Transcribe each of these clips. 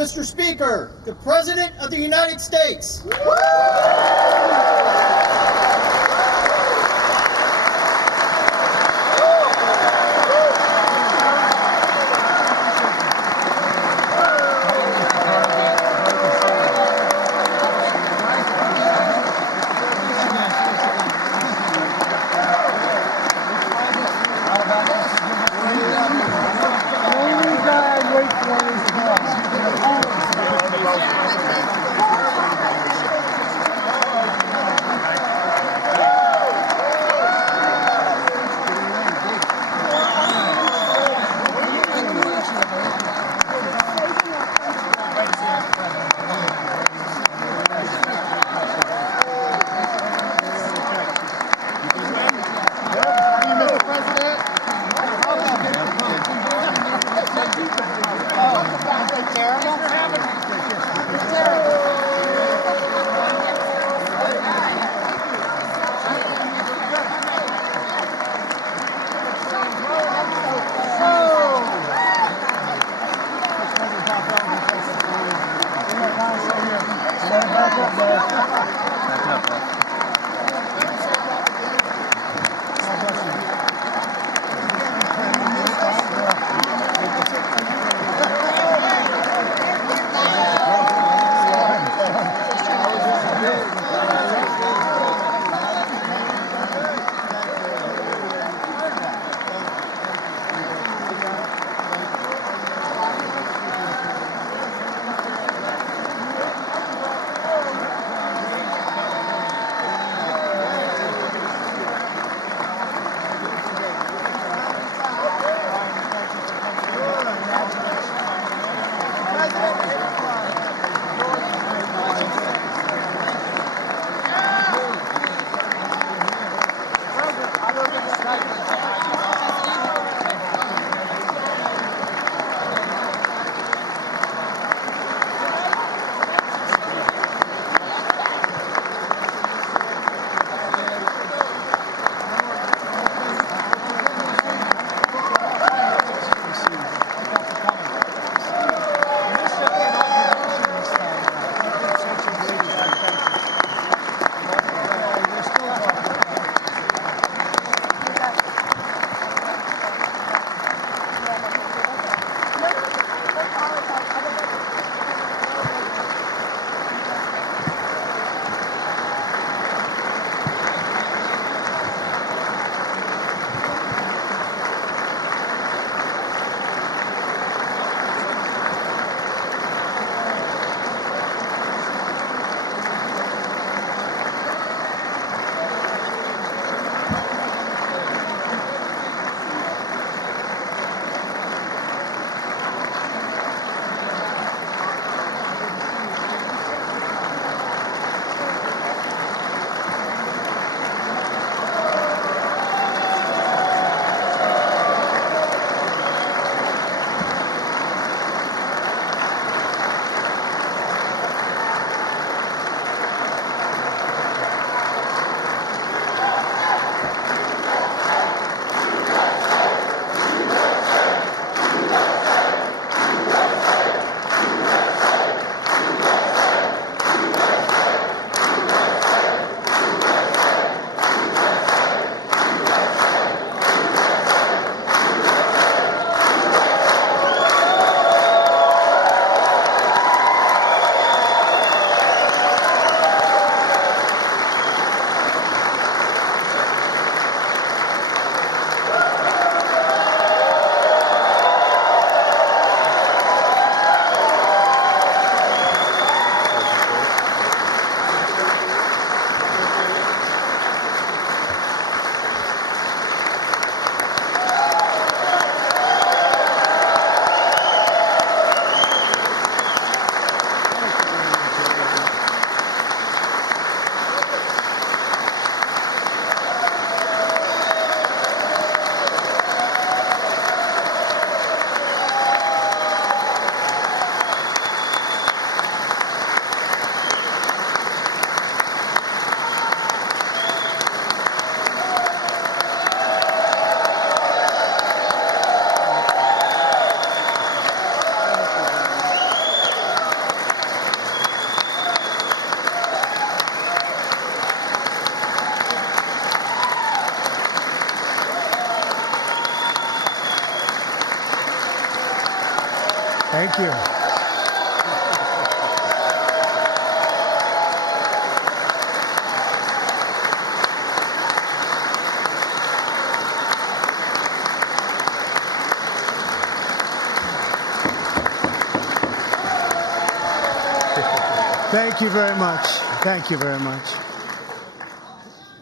Mr. Speaker, the President of the United States. you. Thank you very much. Thank you very much.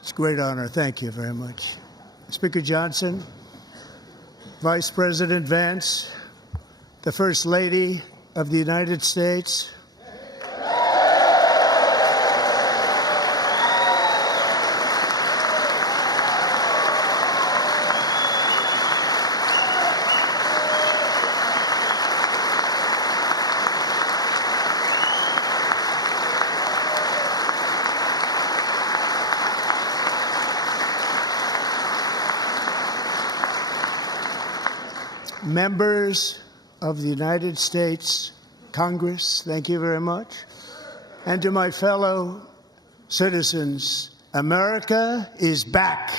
It's a great honor. Thank you very much. Speaker Johnson, Vice President Vance, the First Lady of the United States, members of the United States Congress, thank you very much. And to my fellow citizens, America is back.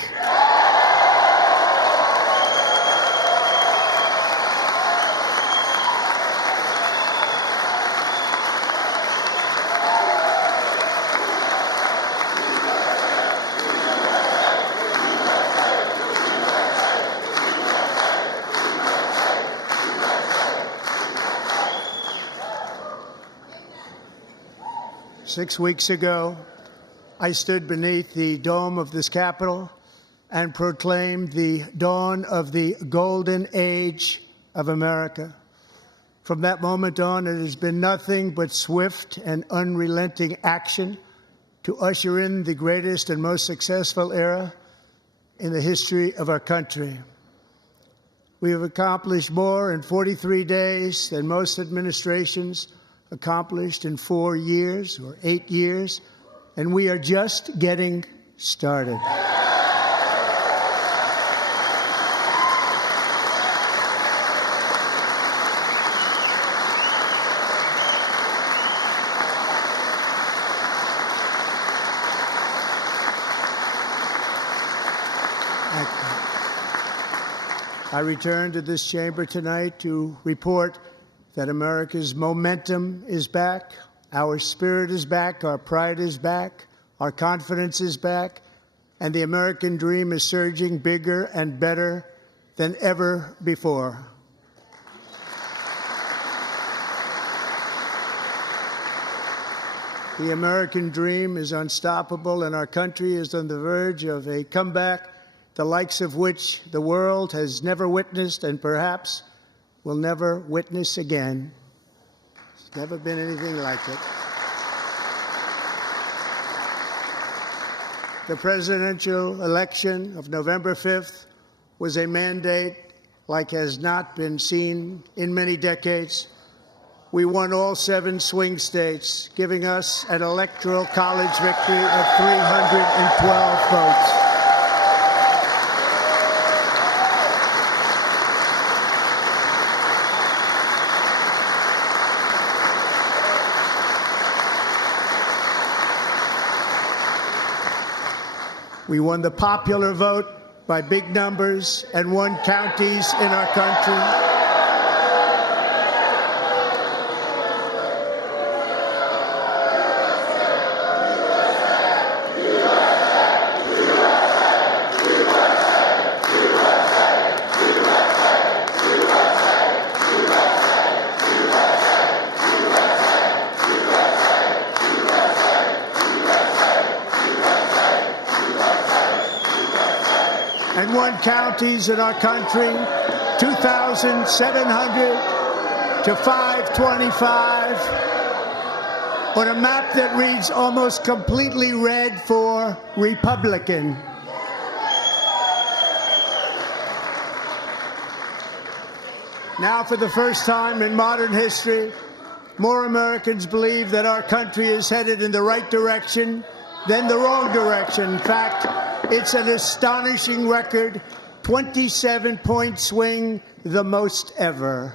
6 weeks ago, I stood beneath the dome of this Capitol and proclaimed the dawn of the golden age of America. From that moment on, it has been nothing but swift and unrelenting action to usher in the greatest and most successful era in the history of our country. We have accomplished more in 43 days than most administrations accomplished in 4 years or 8 years, and we are just getting started. I return to this chamber tonight to report that America's momentum is back, our spirit is back, our pride is back, our confidence is back, and the American dream is surging bigger and better than ever before. The American dream is unstoppable, and our country is on the verge of a comeback, the likes of which the world has never witnessed and perhaps will never witness again. There's never been anything like it. The presidential election of November 5th was a mandate like has not been seen in many decades. We won all 7 swing states, giving us an electoral college victory of 312 votes. We won the popular vote by big numbers and won counties in our country. And won counties in our country, 2,700 to 525, on a map that reads almost completely red for Republican. Now, for the first time in modern history, more Americans believe that our country is headed in the right direction than the wrong direction. In fact, it's an astonishing record, 27-point swing, the most ever.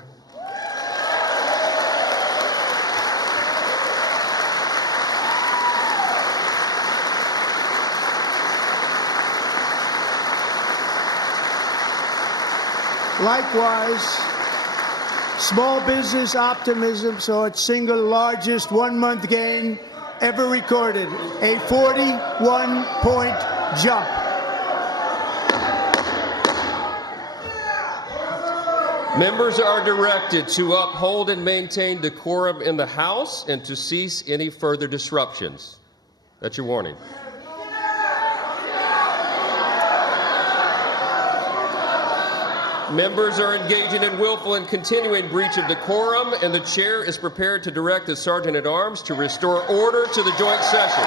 Small business optimism saw its single largest one-month gain ever recorded, a 41-point jump. Members are directed to uphold and maintain decorum in the House and to cease any further disruptions. That's your warning. Members are engaging in willful and continuing breach of decorum, and the chair is prepared to direct the Sergeant-at-Arms to restore order to the joint session.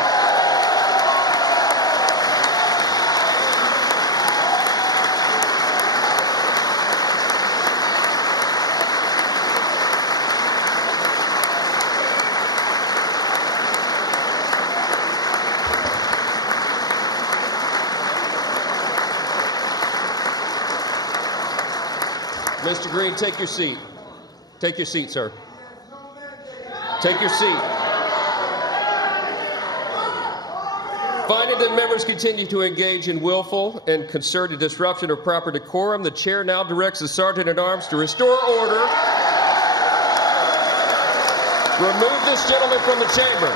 Mr. Green, take your seat. Take your seat, sir. Take your seat. Finding that members continue to engage in willful and concerted disruption of proper decorum, the chair now directs the Sergeant-at-Arms to restore order. Remove this gentleman from the chamber.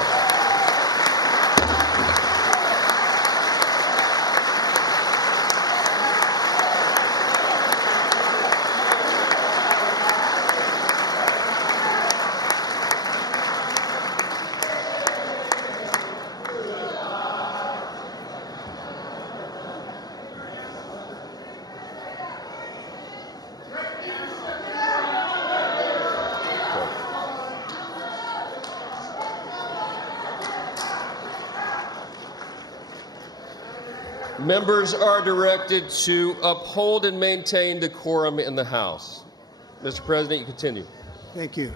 Members are directed to uphold and maintain decorum in the House. Mr. President, you continue. Thank you.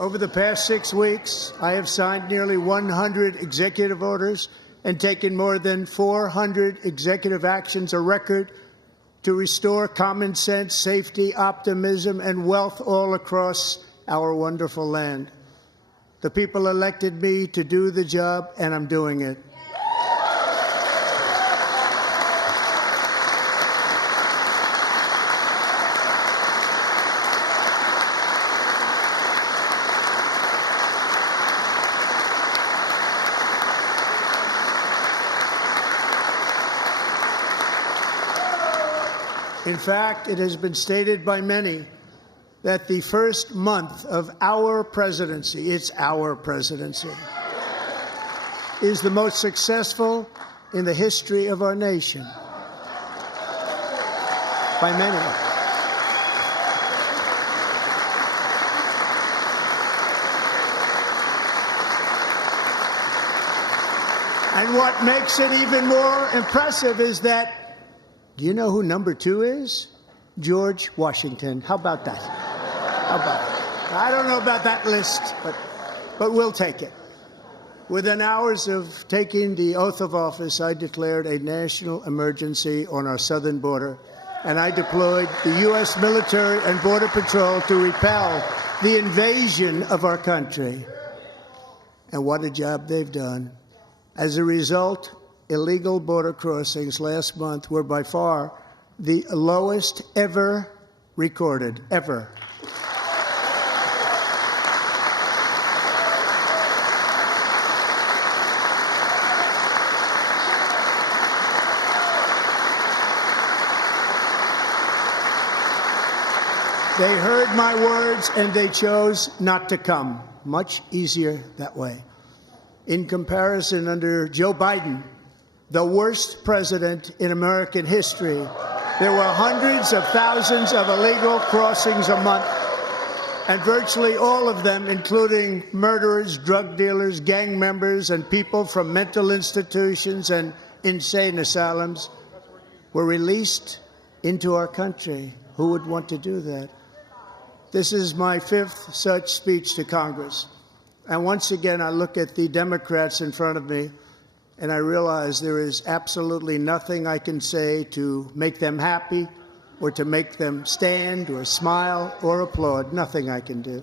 Over the past 6 weeks, I have signed nearly 100 executive orders and taken more than 400 executive actions, a record to restore common sense, safety, optimism, and wealth all across our wonderful land. The people elected me to do the job, and I'm doing it. In fact, it has been stated by many that the first month of our presidency, it's our presidency, is the most successful in the history of our nation. By many. And what makes it even more impressive is that, do you know who number 2 is? George Washington. How about that? How about that? I don't know about that list, but we'll take it. Within hours of taking the oath of office, I declared a national emergency on our southern border, and I deployed the U.S. military and Border Patrol to repel the invasion of our country. And what a job they've done. As a result, illegal border crossings last month were by far the lowest ever recorded, ever. They heard my words and they chose not to come. Much easier that way. In comparison, under Joe Biden, the worst president in American history, there were hundreds of thousands of illegal crossings a month, and virtually all of them, including murderers, drug dealers, gang members, and people from mental institutions and insane asylums, were released into our country. Who would want to do that? This is my 5th such speech to Congress. And once again, I look at the Democrats in front of me, and I realize there is absolutely nothing I can say to make them happy or to make them stand or smile or applaud. Nothing I can do.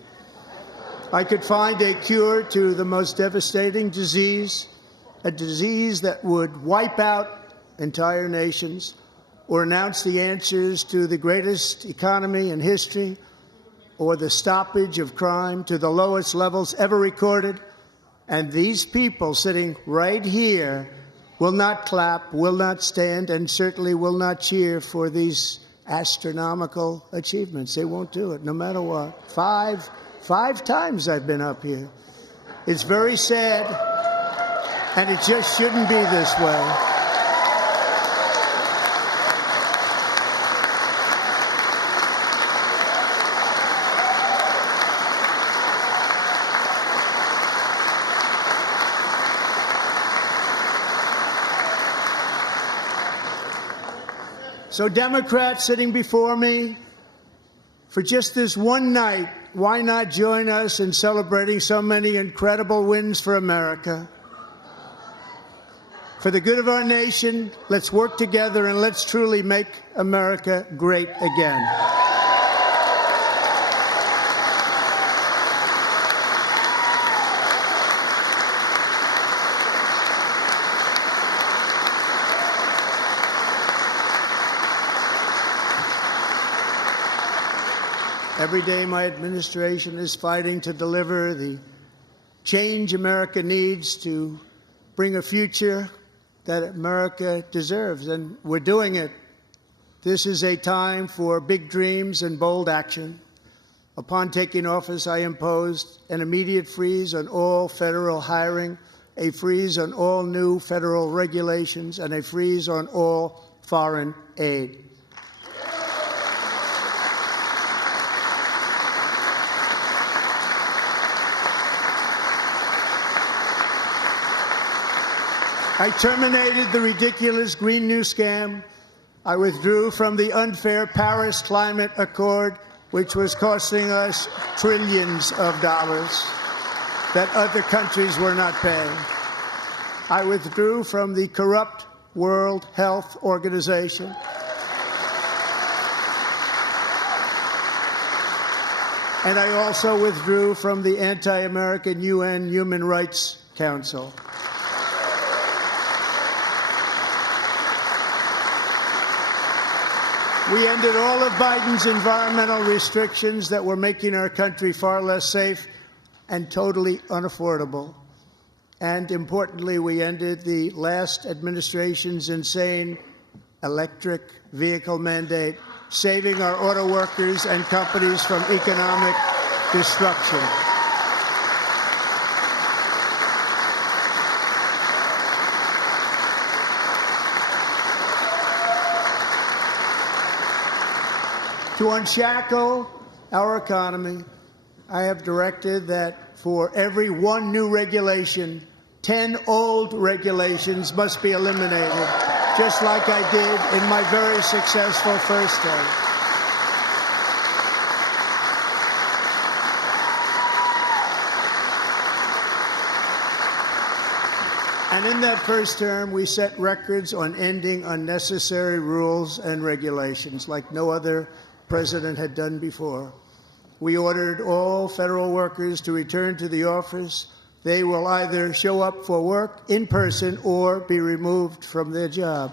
I could find a cure to the most devastating disease, a disease that would wipe out entire nations, or announce the answers to the greatest economy in history or the stoppage of crime to the lowest levels ever recorded. And these people sitting right here will not clap, will not stand, and certainly will not cheer for these astronomical achievements. They won't do it, no matter what. Five times I've been up here. It's very sad, and it just shouldn't be this way. So Democrats sitting before me, for just this one night, why not join us in celebrating so many incredible wins for America? For the good of our nation, let's work together and let's truly make America great again. Every day, my administration is fighting to deliver the change America needs to bring a future that America deserves, and we're doing it. This is a time for big dreams and bold action. Upon taking office, I imposed an immediate freeze on all federal hiring, a freeze on all new federal regulations, and a freeze on all foreign aid. I terminated the ridiculous Green New Scam. I withdrew from the unfair Paris Climate Accord, which was costing us trillions of dollars that other countries were not paying. I withdrew from the corrupt World Health Organization. And I also withdrew from the anti-American UN Human Rights Council. We ended all of Biden's environmental restrictions that were making our country far less safe and totally unaffordable. And importantly, we ended the last administration's insane electric vehicle mandate, saving our auto workers and companies from economic destruction. To unshackle our economy, I have directed that for every one new regulation, 10 old regulations must be eliminated, just like I did in my very successful first term. And in that first term, we set records on ending unnecessary rules and regulations like no other president had done before. We ordered all federal workers to return to the office. They will either show up for work in person or be removed from their job.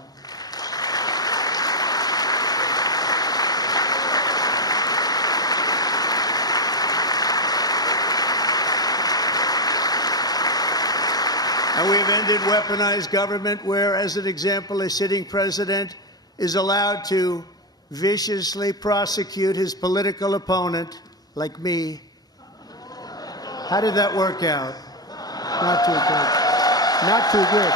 And we have ended weaponized government where, as an example, a sitting president is allowed to viciously prosecute his political opponent, like me. How did that work out? Not too good. Not too good.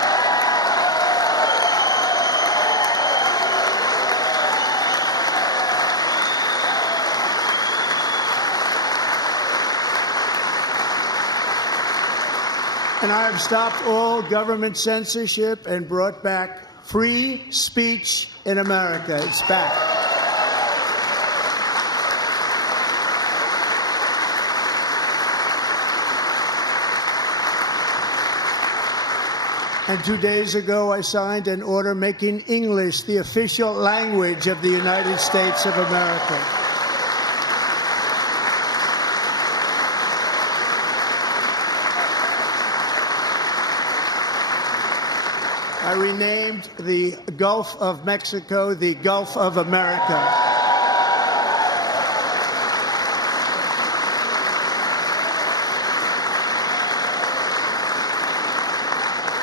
And I have stopped all government censorship and brought back free speech in America. It's back. And 2 days ago, I signed an order making English the official language of the United States of America. I renamed the Gulf of Mexico the Gulf of America.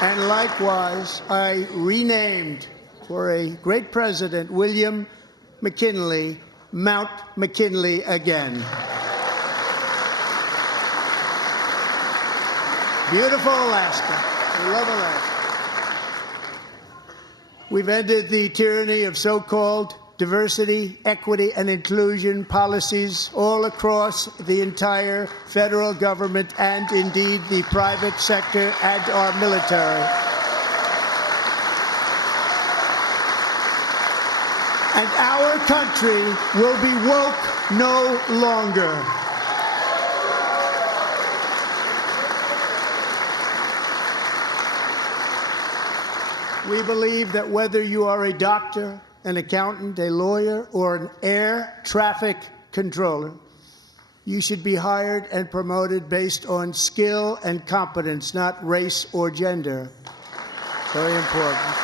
And likewise, I renamed, for a great president, William McKinley, Mount McKinley again. Beautiful Alaska. We love Alaska. We've ended the tyranny of so-called diversity, equity, and inclusion policies all across the entire federal government and indeed the private sector and our military. And our country will be woke no longer. We believe that whether you are a doctor, an accountant, a lawyer, or an air traffic controller, you should be hired and promoted based on skill and competence, not race or gender. Very important.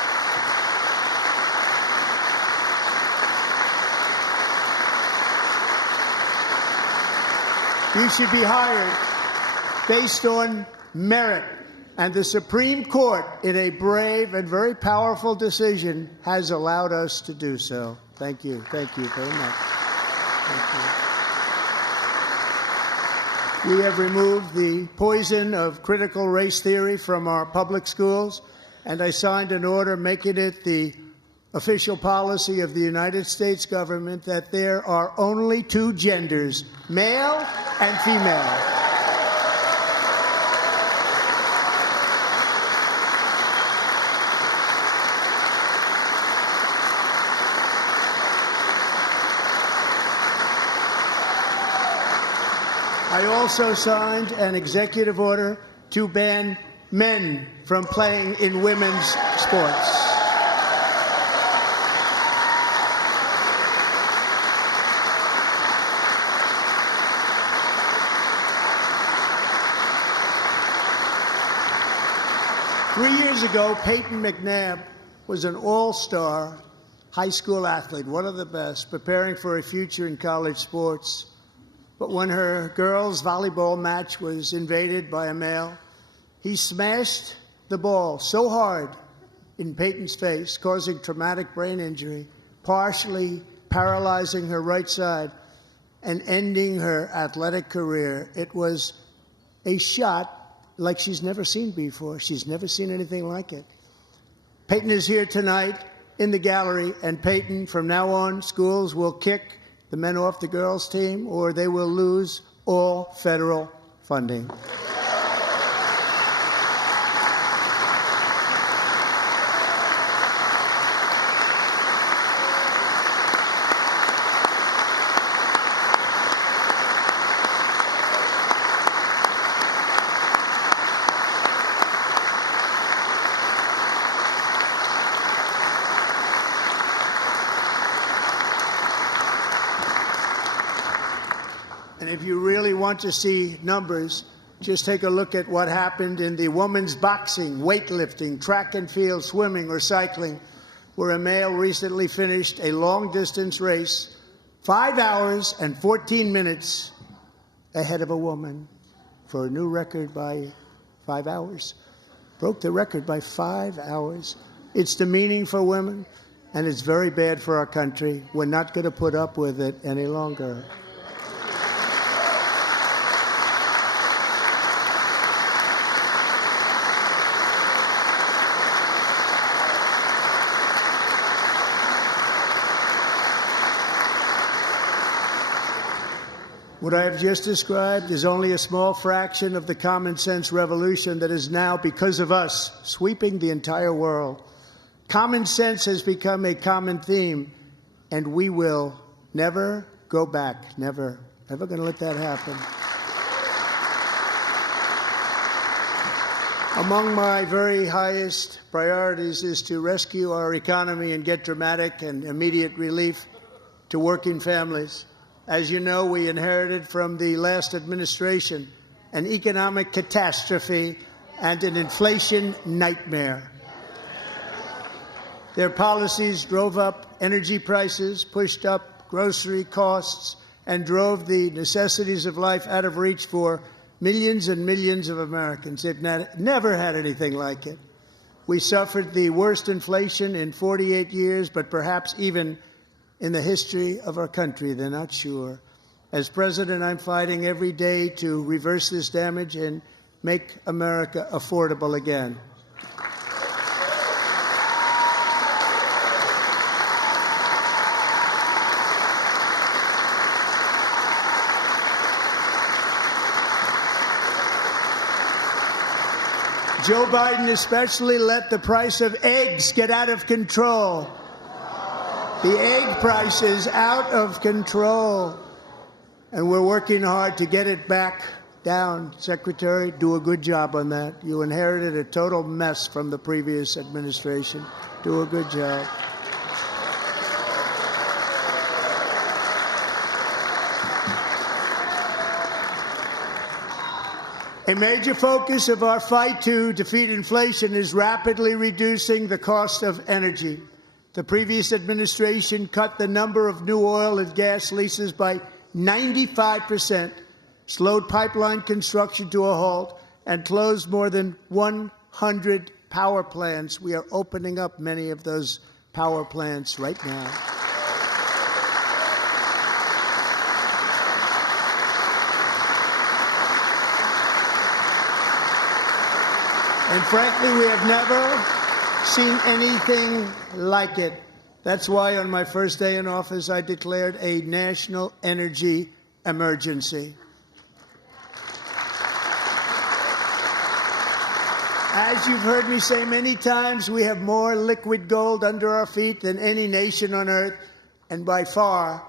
You should be hired based on merit. And the Supreme Court, in a brave and very powerful decision, has allowed us to do so. Thank you. Thank you very much. Thank you. We have removed the poison of critical race theory from our public schools, and I signed an order making it the official policy of the United States government that there are only two genders, male and female. I also signed an executive order to ban men from playing in women's sports. Three years ago, Peyton McNabb was an all-star high school athlete, one of the best, preparing for a future in college sports. But when her girls' volleyball match was invaded by a male, he smashed the ball so hard in Peyton's face, causing traumatic brain injury, partially paralyzing her right side, and ending her athletic career. It was a shot like she's never seen before. She's never seen anything like it. Peyton is here tonight in the gallery, and Peyton, from now on, schools will kick the men off the girls' team, or they will lose all federal funding. And if you really want to see numbers, just take a look at what happened in the women's boxing, weightlifting, track and field, swimming, or cycling, where a male recently finished a long-distance race 5 hours and 14 minutes ahead of a woman for a new record by 5 hours. Broke the record by 5 hours. It's demeaning for women, and it's very bad for our country. We're not going to put up with it any longer. What I have just described is only a small fraction of the common sense revolution that is now, because of us, sweeping the entire world. Common sense has become a common theme, and we will never go back. Never. Never going to let that happen. Among my very highest priorities is to rescue our economy and get dramatic and immediate relief to working families. As you know, we inherited from the last administration an economic catastrophe and an inflation nightmare. Their policies drove up energy prices, pushed up grocery costs, and drove the necessities of life out of reach for millions and millions of Americans. They've never had anything like it. We suffered the worst inflation in 48 years, but perhaps even in the history of our country. They're not sure. As president, I'm fighting every day to reverse this damage and make America affordable again. Joe Biden especially let the price of eggs get out of control. The egg price is out of control, and we're working hard to get it back down. Secretary, do a good job on that. You inherited a total mess from the previous administration. Do a good job. A major focus of our fight to defeat inflation is rapidly reducing the cost of energy. The previous administration cut the number of new oil and gas leases by 95%, slowed pipeline construction to a halt, and closed more than 100 power plants. We are opening up many of those power plants right now. And frankly, we have never seen anything like it. That's why on my first day in office, I declared a national energy emergency. As you've heard me say many times, we have more liquid gold under our feet than any nation on earth, and by far.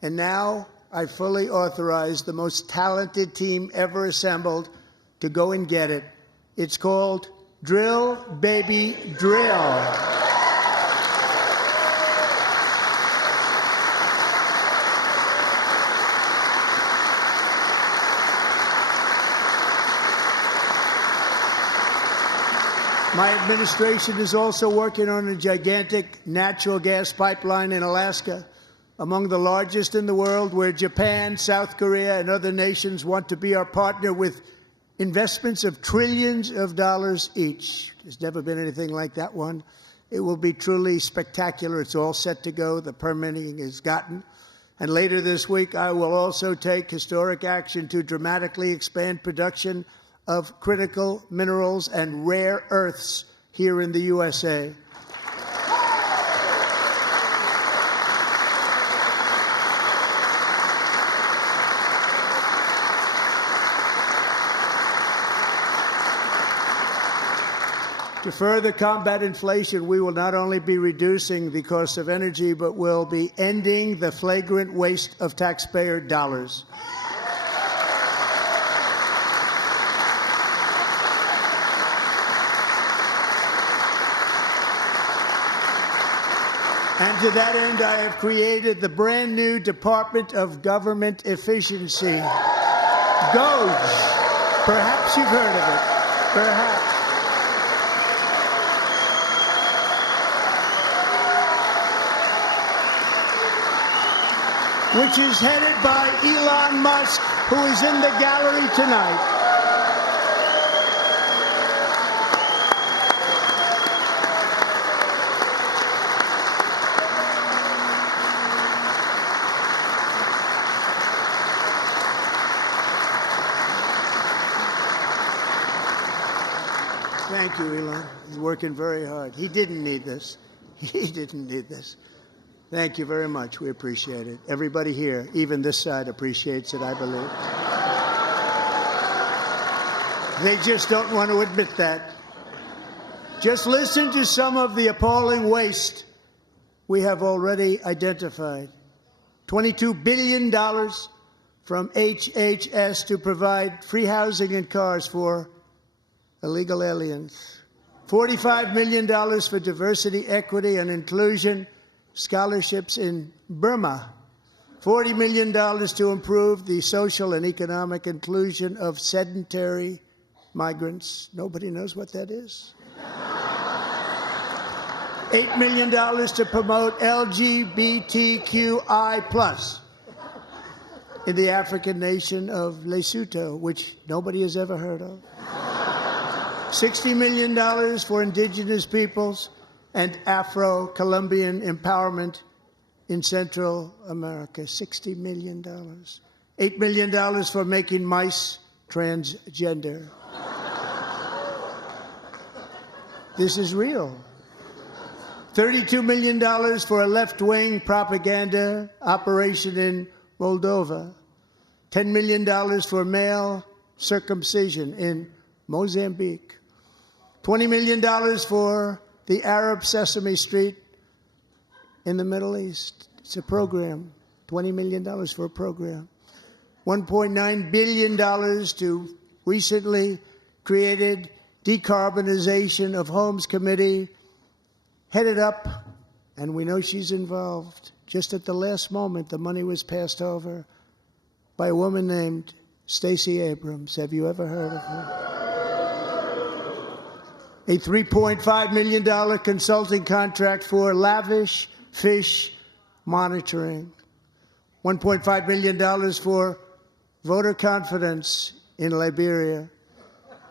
And now I fully authorize the most talented team ever assembled to go and get it. It's called Drill, Baby, Drill. My administration is also working on a gigantic natural gas pipeline in Alaska, among the largest in the world, where Japan, South Korea, and other nations want to be our partner with investments of trillions of dollars each. There's never been anything like that one. It will be truly spectacular. It's all set to go. The permitting is gotten. And later this week, I will also take historic action to dramatically expand production of critical minerals and rare earths here in the USA. To further combat inflation, we will not only be reducing the cost of energy, but will be ending the flagrant waste of taxpayer dollars. And to that end, I have created the brand new Department of Government Efficiency, DOGE. Perhaps you've heard of it. Perhaps. Which is headed by Elon Musk, who is in the gallery tonight. Thank you, Elon. He's working very hard. He didn't need this. He didn't need this. Thank you very much. We appreciate it. Everybody here, even this side, appreciates it, I believe. They just don't want to admit that. Just listen to some of the appalling waste we have already identified. $22 billion from HHS to provide free housing and cars for illegal aliens. $45 million for diversity, equity, and inclusion scholarships in Burma. $40 million to improve the social and economic inclusion of sedentary migrants. Nobody knows what that is. $8 million to promote LGBTQI+ in the African nation of Lesotho, which nobody has ever heard of. $60 million for indigenous peoples and Afro-Colombian empowerment in Central America. $60 million. $8 million for making mice transgender. This is real. $32 million for a left-wing propaganda operation in Moldova. $10 million for male circumcision in Mozambique. $20 million for the Arab Sesame Street in the Middle East. It's a program. $20 million for a program. $1.9 billion to recently created Decarbonization of Homes Committee, headed up, and we know she's involved. Just at the last moment, the money was passed over by a woman named Stacey Abrams. Have you ever heard of her? A $3.5 million consulting contract for lavish fish monitoring. $1.5 million for voter confidence in Liberia.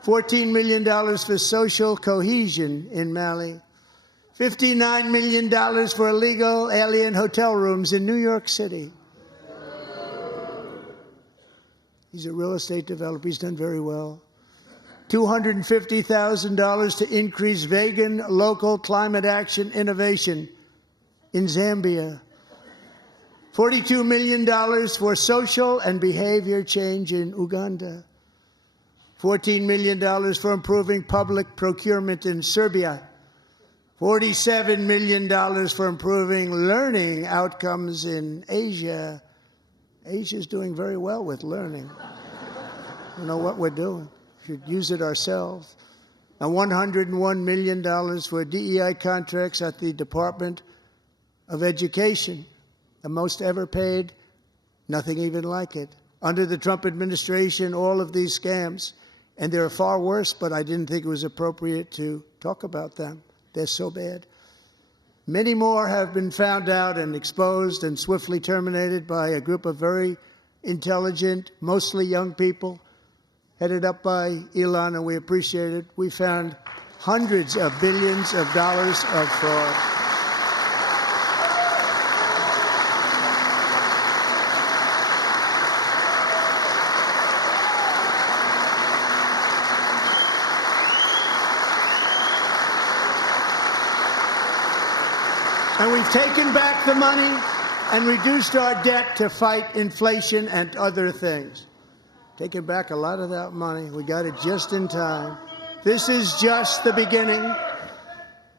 $14 million for social cohesion in Mali. $59 million for illegal alien hotel rooms in New York City. He's a real estate developer. He's done very well. $250,000 to increase vegan local climate action innovation in Zambia. $42 million for social and behavior change in Uganda. $14 million for improving public procurement in Serbia. $47 million for improving learning outcomes in Asia. Asia's doing very well with learning. You know what we're doing. We should use it ourselves. And $101 million for DEI contracts at the Department of Education. The most ever paid, nothing even like it. Under the Trump administration, all of these scams, and they're far worse, but I didn't think it was appropriate to talk about them. They're so bad. Many more have been found out and exposed and swiftly terminated by a group of very intelligent, mostly young people, headed up by Elon, and we appreciate it. We found hundreds of billions of dollars of fraud. And we've taken back the money and reduced our debt to fight inflation and other things. Taken back a lot of that money. We got it just in time. This is just the beginning.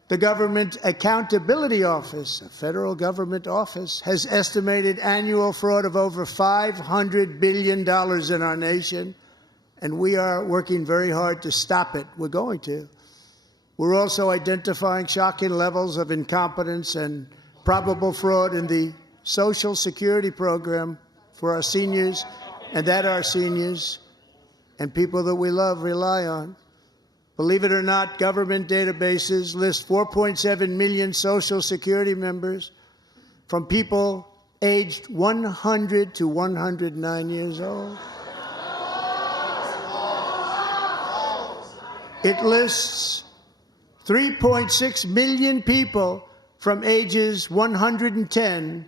The Government Accountability Office, a federal government office, has estimated annual fraud of over $500 billion in our nation, and we are working very hard to stop it. We're going to. We're also identifying shocking levels of incompetence and probable fraud in the Social Security program for our seniors, and that our seniors and people that we love rely on. Believe it or not, government databases list 4.7 million Social Security members from people aged 100 to 109 years old. It lists 3.6 million people from ages 110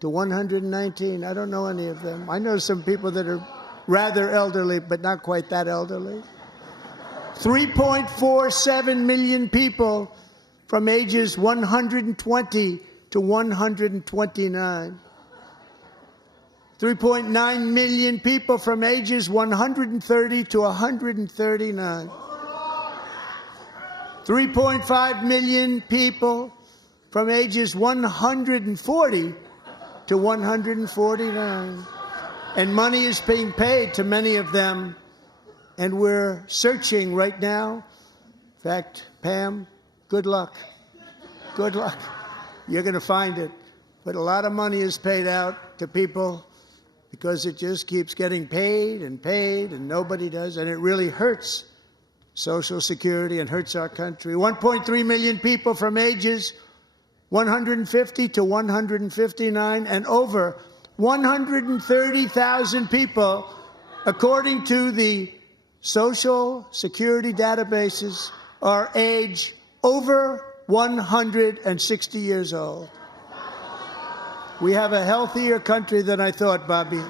to 119. I don't know any of them. I know some people that are rather elderly, but not quite that elderly. 3.47 million people from ages 120 to 129. 3.9 million people from ages 130 to 139. 3.5 million people from ages 140 to 149. And money is being paid to many of them, and we're searching right now. In fact, Pam, good luck. Good luck. You're going to find it. But a lot of money is paid out to people because it just keeps getting paid, and nobody does, and it really hurts Social Security and hurts our country. 1.3 million people from ages 150 to 159, and over 130,000 people, according to the Social Security databases, are age over 160 years old. We have a healthier country than I thought, Bobby.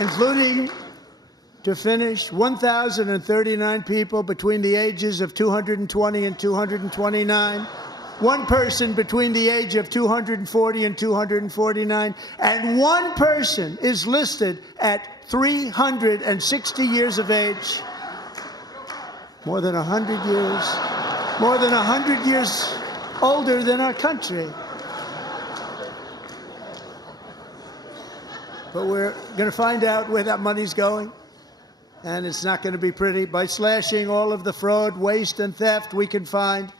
Including, to finish, 1,039 people between the ages of 220 and 229, one person between the age of 240 and 249, and one person is listed at 360 years of age. More than 100 years older than our country. But we're going to find out where that money's going, and it's not going to be pretty. By slashing all of the fraud, waste, and theft we can find,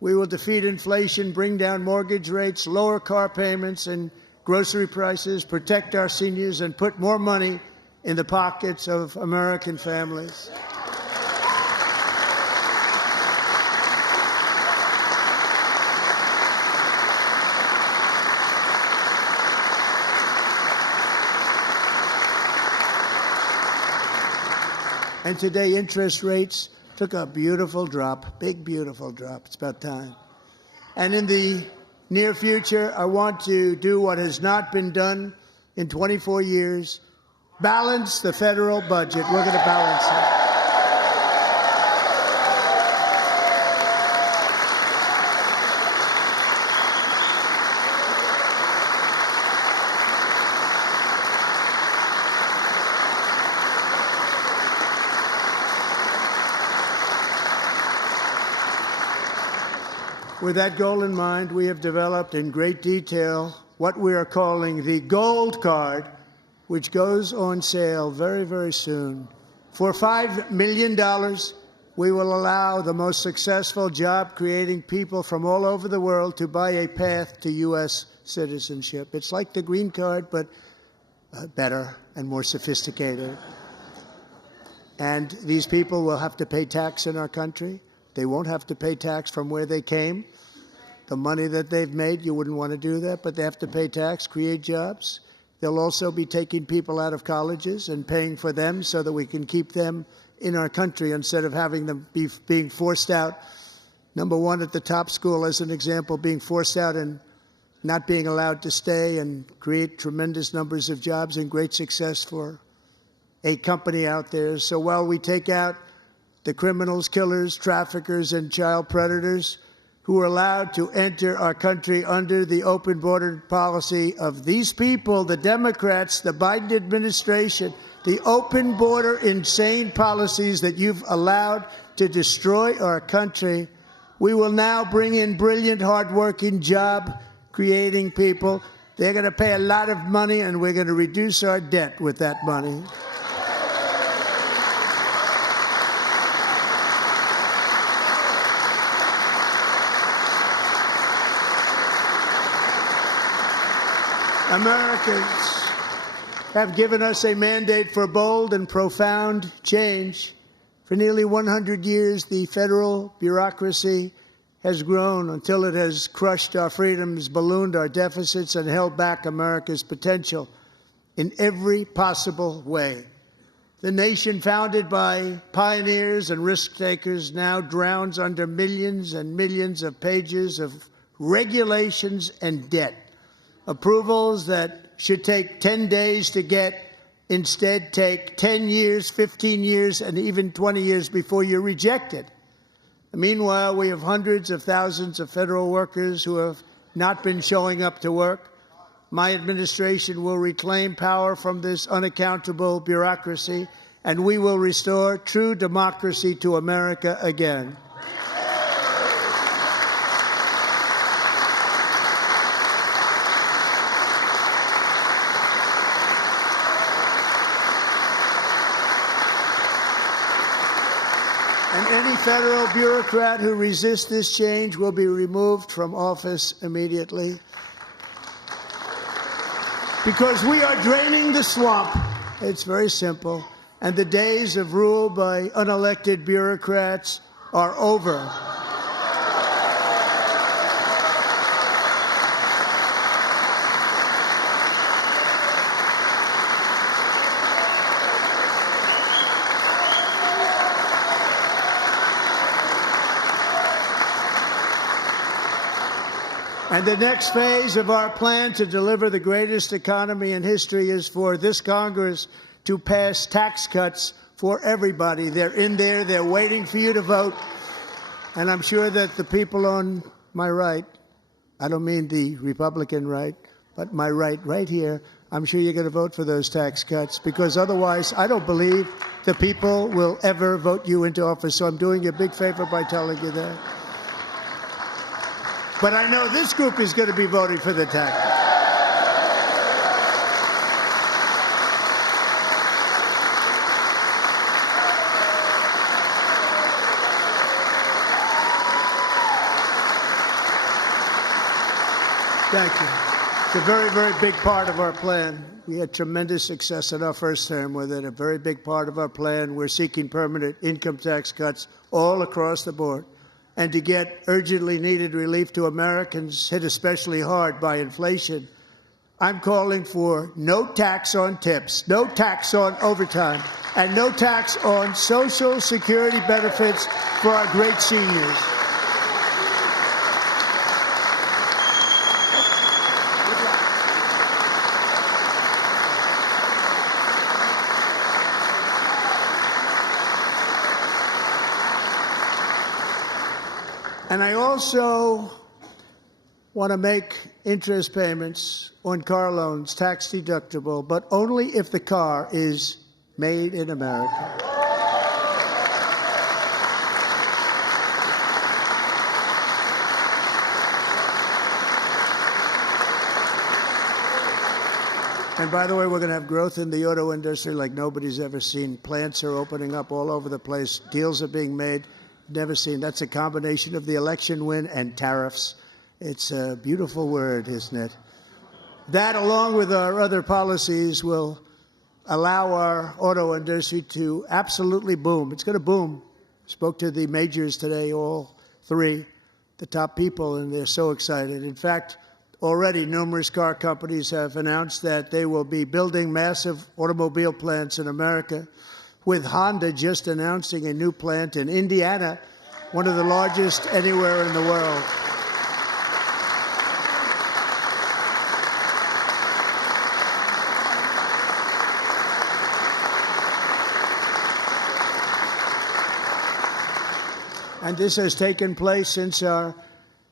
we will defeat inflation, bring down mortgage rates, lower car payments and grocery prices, protect our seniors, and put more money in the pockets of American families. And today, interest rates took a beautiful drop, big, beautiful drop. It's about time. And in the near future, I want to do what has not been done in 24 years, balance the federal budget. We're going to balance it. With that goal in mind, we have developed in great detail what we are calling the Gold Card, which goes on sale very, very soon. For $5 million, we will allow the most successful job-creating people from all over the world to buy a path to U.S. citizenship. It's like the green card, but better and more sophisticated. And these people will have to pay tax in our country. They won't have to pay tax from where they came. The money that they've made, you wouldn't want to do that, but they have to pay tax, create jobs. They'll also be taking people out of colleges and paying for them so that we can keep them in our country instead of having them being forced out. Number one, at the top school, as an example, being forced out and not being allowed to stay and create tremendous numbers of jobs and great success for a company out there. So while we take out the criminals, killers, traffickers, and child predators who are allowed to enter our country under the open border policy of these people, the Democrats, the Biden administration, the open border insane policies that you've allowed to destroy our country, we will now bring in brilliant, hardworking, job-creating people. They're going to pay a lot of money, and we're going to reduce our debt with that money. Americans have given us a mandate for bold and profound change. For nearly 100 years, the federal bureaucracy has grown until it has crushed our freedoms, ballooned our deficits, and held back America's potential in every possible way. The nation founded by pioneers and risk-takers now drowns under millions and millions of pages of regulations and debt. Approvals that should take 10 days to get instead take 10 years, 15 years, and even 20 years before you're rejected. Meanwhile, we have hundreds of thousands of federal workers who have not been showing up to work. My administration will reclaim power from this unaccountable bureaucracy, and we will restore true democracy to America again. And any federal bureaucrat who resists this change will be removed from office immediately. Because we are draining the swamp. It's very simple. And the days of rule by unelected bureaucrats are over. And the next phase of our plan to deliver the greatest economy in history is for this Congress to pass tax cuts for everybody. They're in there. They're waiting for you to vote. And I'm sure that the people on my right, I don't mean the Republican right, but my right here, I'm sure you're going to vote for those tax cuts, because otherwise I don't believe the people will ever vote you into office. So I'm doing you a big favor by telling you that. But I know this group is going to be voting for the tax cuts. Thank you. It's a very, very big part of our plan. We had tremendous success in our first term with it. A very big part of our plan. We're seeking permanent income tax cuts all across the board. And to get urgently needed relief to Americans hit especially hard by inflation, I'm calling for no tax on tips, no tax on overtime, and no tax on Social Security benefits for our great seniors. And I also want to make interest payments on car loans tax deductible, but only if the car is made in America. And by the way, we're going to have growth in the auto industry like nobody's ever seen. Plants are opening up all over the place. Deals are being made. Never seen. That's a combination of the election win and tariffs. It's a beautiful word, isn't it? That, along with our other policies, will allow our auto industry to absolutely boom. It's going to boom. Spoke to the majors today, all three, the top people, and they're so excited. In fact, already numerous car companies have announced that they will be building massive automobile plants in America, with Honda just announcing a new plant in Indiana, one of the largest anywhere in the world. And this has taken place since our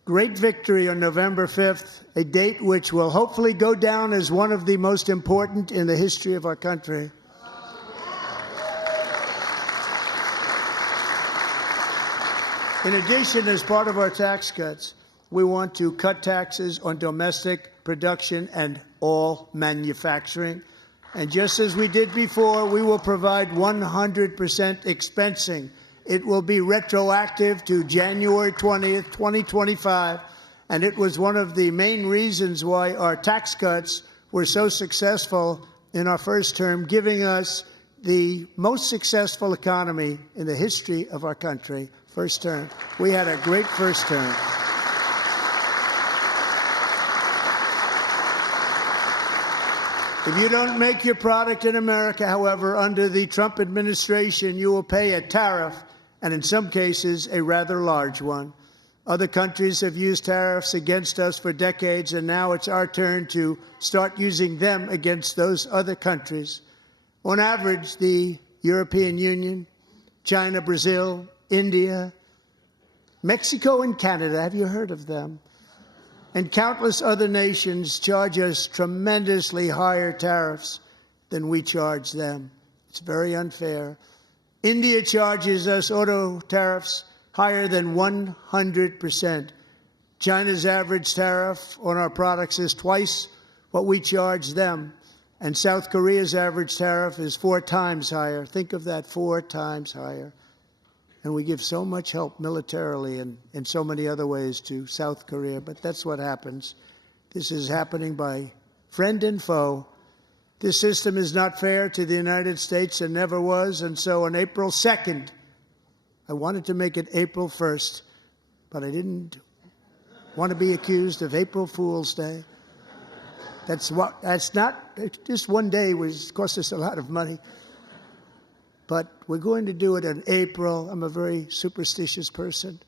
great victory on November 5th, a date which will hopefully go down as one of the most important in the history of our country. In addition, as part of our tax cuts, we want to cut taxes on domestic production and all manufacturing. And just as we did before, we will provide 100% expensing. It will be retroactive to January 20th, 2025. And it was one of the main reasons why our tax cuts were so successful in our first term, giving us the most successful economy in the history of our country. First term. We had a great first term. If you don't make your product in America, however, under the Trump administration, you will pay a tariff, and in some cases, a rather large one. Other countries have used tariffs against us for decades, and now it's our turn to start using them against those other countries. On average, the European Union, China, Brazil, India, Mexico, and Canada, have you heard of them? And countless other nations charge us tremendously higher tariffs than we charge them. It's very unfair. India charges us auto tariffs higher than 100%. China's average tariff on our products is twice what we charge them. And South Korea's average tariff is 4 times higher. Think of that, 4 times higher. And we give so much help militarily and in so many other ways to South Korea. But that's what happens. This is happening by friend and foe. This system is not fair to the United States and never was. And so on April 2nd, I wanted to make it April 1st, but I didn't want to be accused of April Fool's Day. That's not just one day, which cost us a lot of money. But we're going to do it in April. I'm a very superstitious person.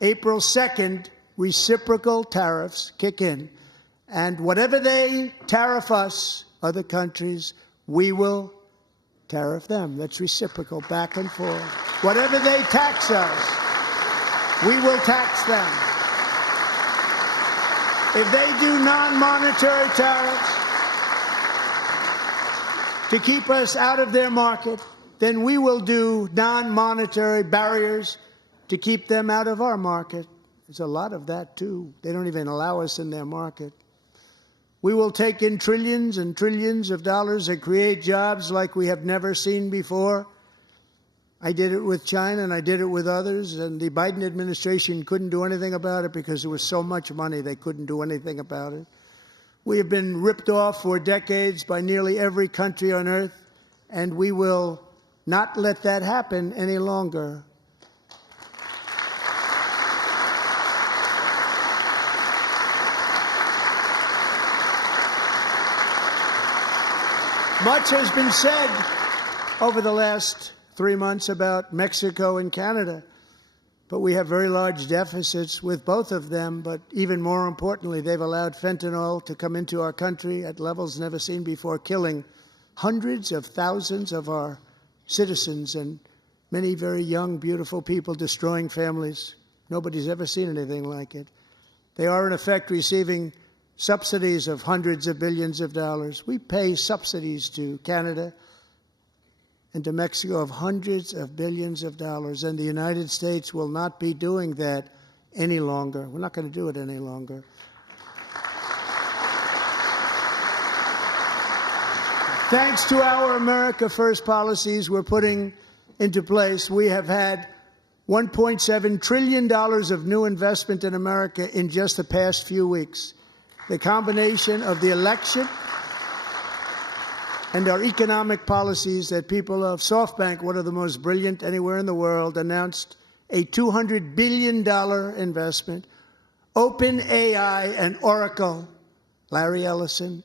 April 2nd, reciprocal tariffs kick in. And whatever they tariff us, other countries, we will tariff them. That's reciprocal, back and forth. Whatever they tax us, we will tax them. If they do non-monetary tariffs to keep us out of their market, then we will do non-monetary barriers to keep them out of our market. There's a lot of that, too. They don't even allow us in their market. We will take in trillions and trillions of dollars and create jobs like we have never seen before. I did it with China, and I did it with others, and the Biden administration couldn't do anything about it because there was so much money they couldn't do anything about it. We have been ripped off for decades by nearly every country on earth, and we will not let that happen any longer. Much has been said over the last 3 months about Mexico and Canada, but we have very large deficits with both of them. But even more importantly, they've allowed fentanyl to come into our country at levels never seen before, killing hundreds of thousands of our citizens and many very young, beautiful people, destroying families. Nobody's ever seen anything like it. They are, in effect, receiving subsidies of hundreds of billions of dollars. We pay subsidies to Canada and to Mexico of hundreds of billions of dollars, and the United States will not be doing that any longer. We're not going to do it any longer. Thanks to our America First policies we're putting into place, we have had $1.7 trillion of new investment in America in just the past few weeks. The combination of the election and our economic policies that people of SoftBank, one of the most brilliant anywhere in the world, announced a $200 billion investment. OpenAI and Oracle, Larry Ellison,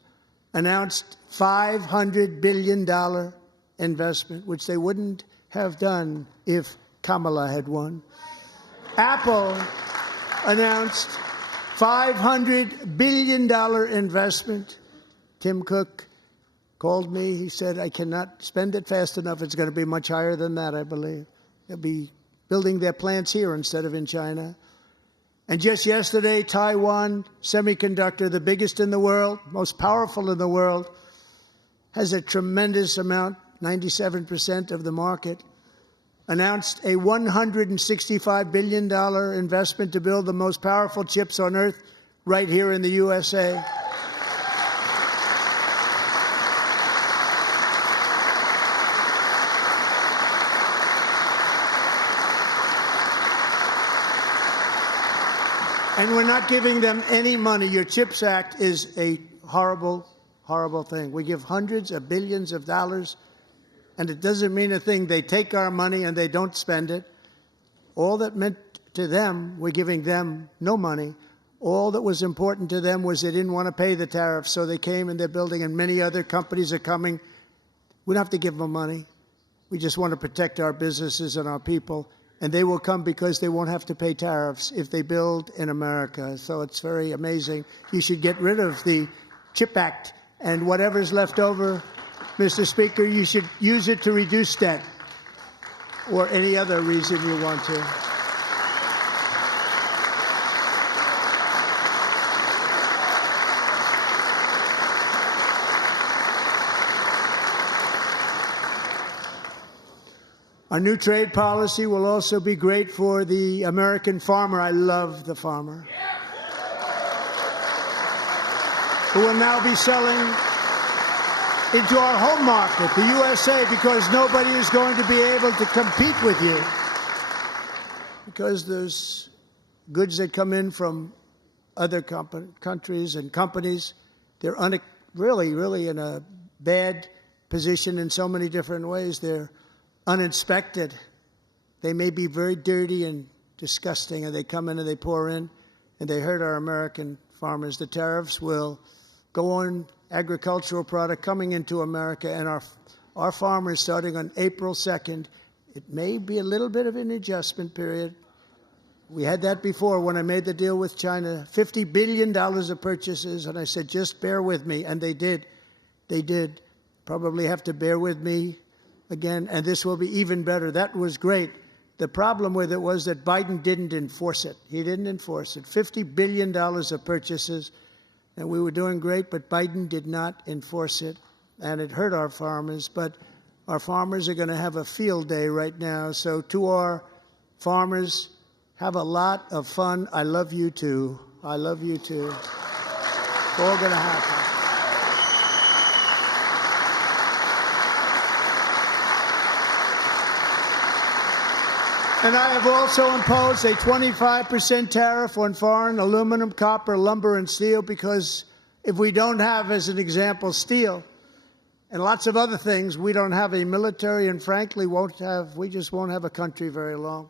announced $500 billion investment, which they wouldn't have done if Kamala had won. Apple announced $500 billion investment. Tim Cook called me. He said, I cannot spend it fast enough. It's going to be much higher than that, I believe. They'll be building their plants here instead of in China. And just yesterday, Taiwan Semiconductor, the biggest in the world, most powerful in the world, has a tremendous amount, 97% of the market, announced a $165 billion investment to build the most powerful chips on earth right here in the USA. And we're not giving them any money. Your CHIPS Act is a horrible, horrible thing. We give hundreds of billions of dollars, and it doesn't mean a thing. They take our money and they don't spend it. All that meant to them, we're giving them no money. All that was important to them was they didn't want to pay the tariffs, so they came and they're building, and many other companies are coming. We don't have to give them money. We just want to protect our businesses and our people. And they will come because they won't have to pay tariffs if they build in America. So it's very amazing. You should get rid of the CHIP Act, and whatever's left over, Mr. Speaker, you should use it to reduce debt or any other reason you want to. Our new trade policy will also be great for the American farmer. I love the farmer, who will now be selling into our home market, the USA, because nobody is going to be able to compete with you because there's goods that come in from other countries and companies. They're really in a bad position in so many different ways. They're uninspected. They may be very dirty and disgusting, and they come in and they pour in, and they hurt our American farmers. The tariffs will go on agricultural product coming into America, and our farmers, starting on April 2nd, it may be a little bit of an adjustment period. We had that before when I made the deal with China, $50 billion of purchases, and I said, just bear with me, and they did. They did. Probably have to bear with me again, and this will be even better. That was great. The problem with it was that Biden didn't enforce it. He didn't enforce it. $50 billion of purchases, and we were doing great, but Biden did not enforce it, and it hurt our farmers. But our farmers are going to have a field day right now. So to our farmers, have a lot of fun. I love you too. I love you too. It's all going to happen. And I have also imposed a 25% tariff on foreign aluminum, copper, lumber, and steel, because if we don't have, as an example, steel and lots of other things, we don't have a military, and frankly, we just won't have a country very long.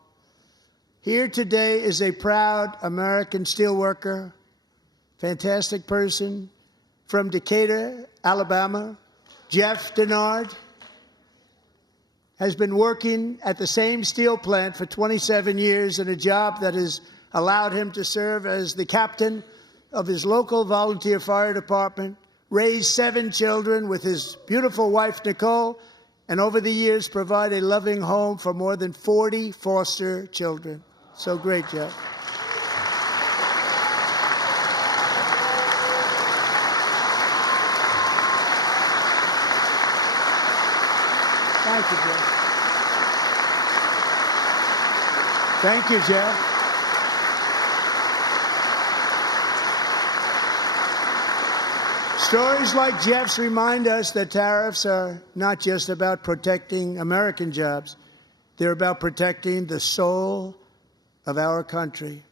Here today is a proud American steelworker, fantastic person from Decatur, Alabama, Jeff Denard. Has been working at the same steel plant for 27 years in a job that has allowed him to serve as the captain of his local volunteer fire department, raise 7 children with his beautiful wife, Nicole, and over the years provide a loving home for more than 40 foster children. So great, Jeff. Thank you, Jeff. Thank you, Jeff. Stories like Jeff's remind us that tariffs are not just about protecting American jobs. They're about protecting the soul of our country.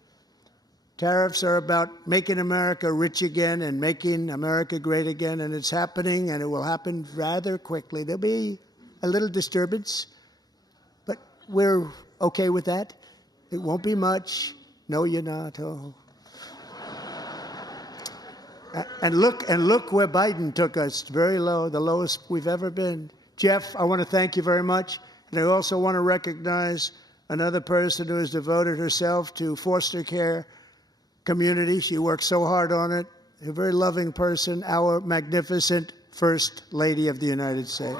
Tariffs are about making America rich again and making America great again, and it's happening, and it will happen rather quickly. There'll be a little disturbance, but we're okay with that. It won't be much. No, you're not. Oh. And look where Biden took us. Very low, the lowest we've ever been. Jeff, I want to thank you very much. And I also want to recognize another person who has devoted herself to foster care community. She works so hard on it. A very loving person, our magnificent First Lady of the United States.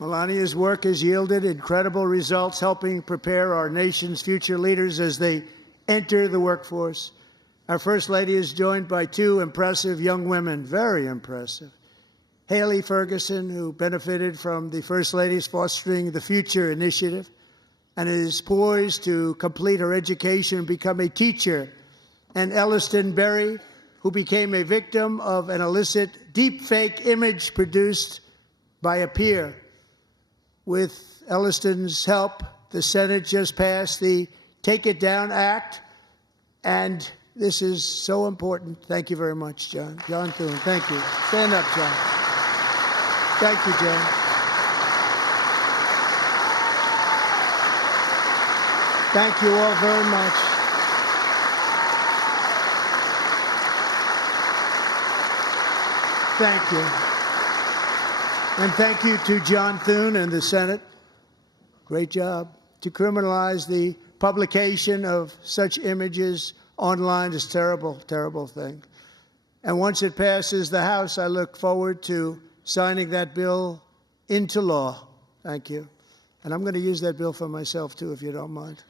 Melania's work has yielded incredible results, helping prepare our nation's future leaders as they enter the workforce. Our First Lady is joined by 2 impressive young women, very impressive. Haley Ferguson, who benefited from the First Lady's Fostering the Future initiative and is poised to complete her education and become a teacher. And Elliston Berry, who became a victim of an illicit deepfake image produced by a peer. With Elliston's help, the Senate just passed the Take It Down Act, and this is so important. Thank you very much, John. John Thune, thank you. Stand up, John. Thank you, John. Thank you all very much. Thank you. And thank you to John Thune and the Senate. Great job. To criminalize the publication of such images online is a terrible, terrible thing. And once it passes the House, I look forward to signing that bill into law. Thank you. And I'm going to use that bill for myself, too, if you don't mind.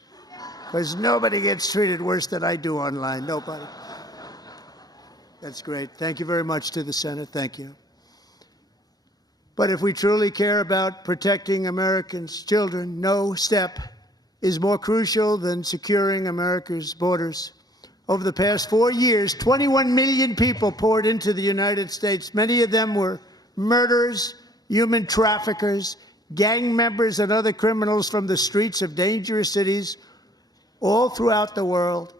Because nobody gets treated worse than I do online. Nobody. That's great. Thank you very much to the Senate. Thank you. But if we truly care about protecting Americans' children, no step is more crucial than securing America's borders. Over the past 4 years, 21 million people poured into the United States. Many of them were murderers, human traffickers, gang members, and other criminals from the streets of dangerous cities all throughout the world.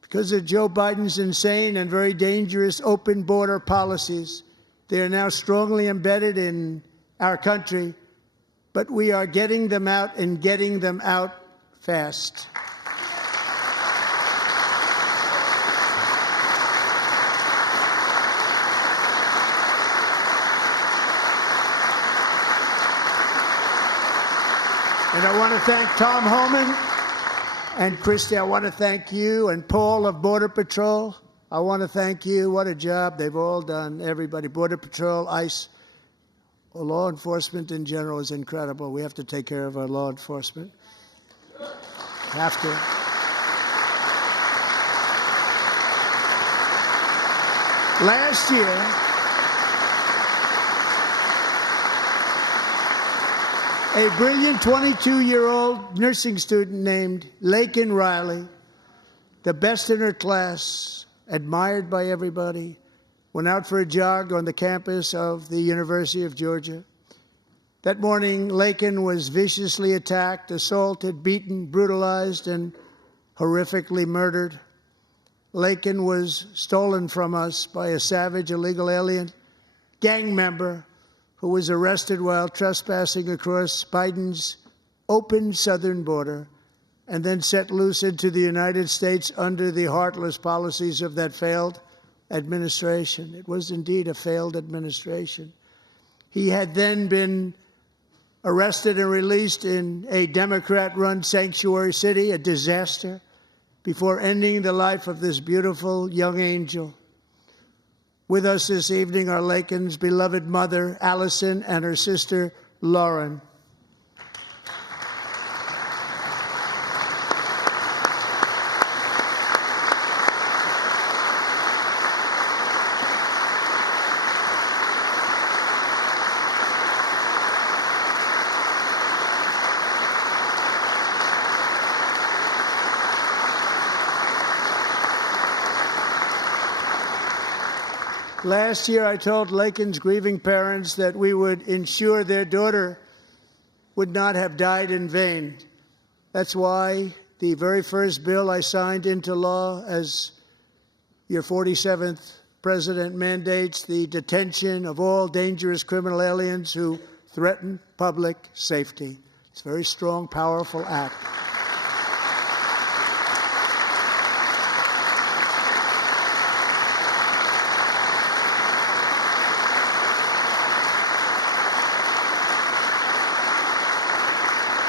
Because of Joe Biden's insane and very dangerous open border policies, they are now strongly embedded in our country, but we are getting them out and getting them out fast. And I want to thank Tom Homan and Christy. I want to thank you and Paul of Border Patrol. I want to thank you. What a job they've all done, everybody. Border Patrol, ICE, law enforcement in general is incredible. We have to take care of our law enforcement. Have to. Last year, a brilliant 22-year-old nursing student named Laken Riley, the best in her class, admired by everybody, went out for a jog on the campus of the University of Georgia. That morning, Laken was viciously attacked, assaulted, beaten, brutalized, and horrifically murdered. Laken was stolen from us by a savage illegal alien gang member who was arrested while trespassing across Biden's open southern border and then set loose into the United States under the heartless policies of that failed administration. It was indeed a failed administration. He had then been arrested and released in a Democrat-run sanctuary city, a disaster, before ending the life of this beautiful young angel. With us this evening are Laken's beloved mother, Allison, and her sister, Lauren. Last year, I told Laken's grieving parents that we would ensure their daughter would not have died in vain. That's why the very first bill I signed into law as your 47th president mandates the detention of all dangerous criminal aliens who threaten public safety. It's a very strong, powerful act.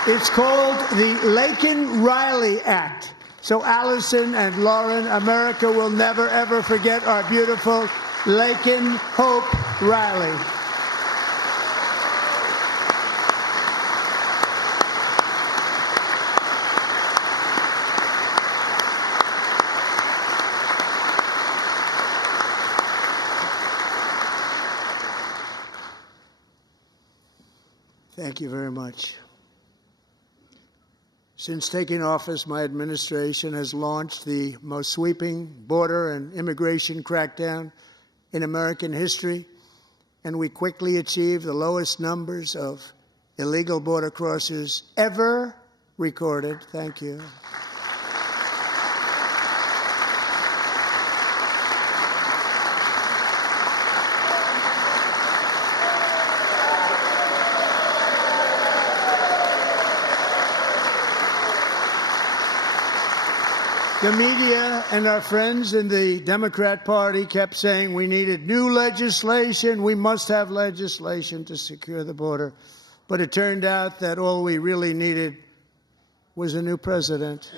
It's called the Laken-Riley Act. So Allison and Lauren, America will never, ever forget our beautiful Laken Hope Riley. Thank you very much. Since taking office, my administration has launched the most sweeping border and immigration crackdown in American history, and we quickly achieved the lowest numbers of illegal border crossers ever recorded. Thank you. The media and our friends in the Democrat Party kept saying we needed new legislation. We must have legislation to secure the border. But it turned out that all we really needed was a new president.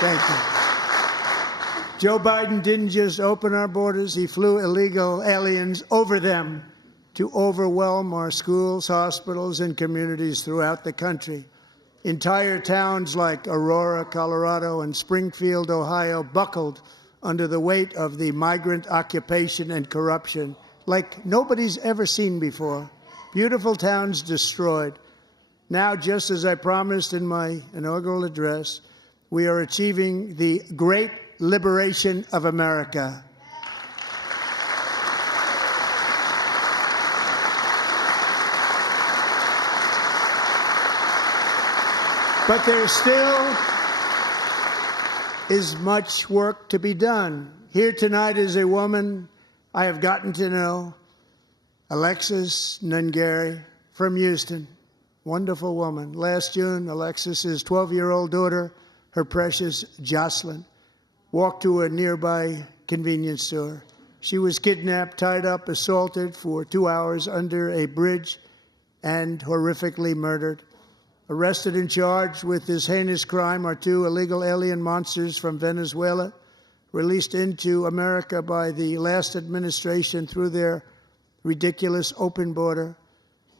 Thank you. Joe Biden didn't just open our borders, he flew illegal aliens over them to overwhelm our schools, hospitals, and communities throughout the country. Entire towns like Aurora, Colorado, and Springfield, Ohio, buckled under the weight of the migrant occupation and corruption like nobody's ever seen before. Beautiful towns destroyed. Now, just as I promised in my inaugural address, we are achieving the great liberation of America. But there still is much work to be done. Here tonight is a woman I have gotten to know, Alexis Nungari from Houston. Wonderful woman. Last June, Alexis's 12-year-old daughter, her precious Jocelyn, walked to a nearby convenience store. She was kidnapped, tied up, assaulted for 2 hours under a bridge, and horrifically murdered. Arrested and charged with this heinous crime are 2 illegal alien monsters from Venezuela, released into America by the last administration through their ridiculous open border.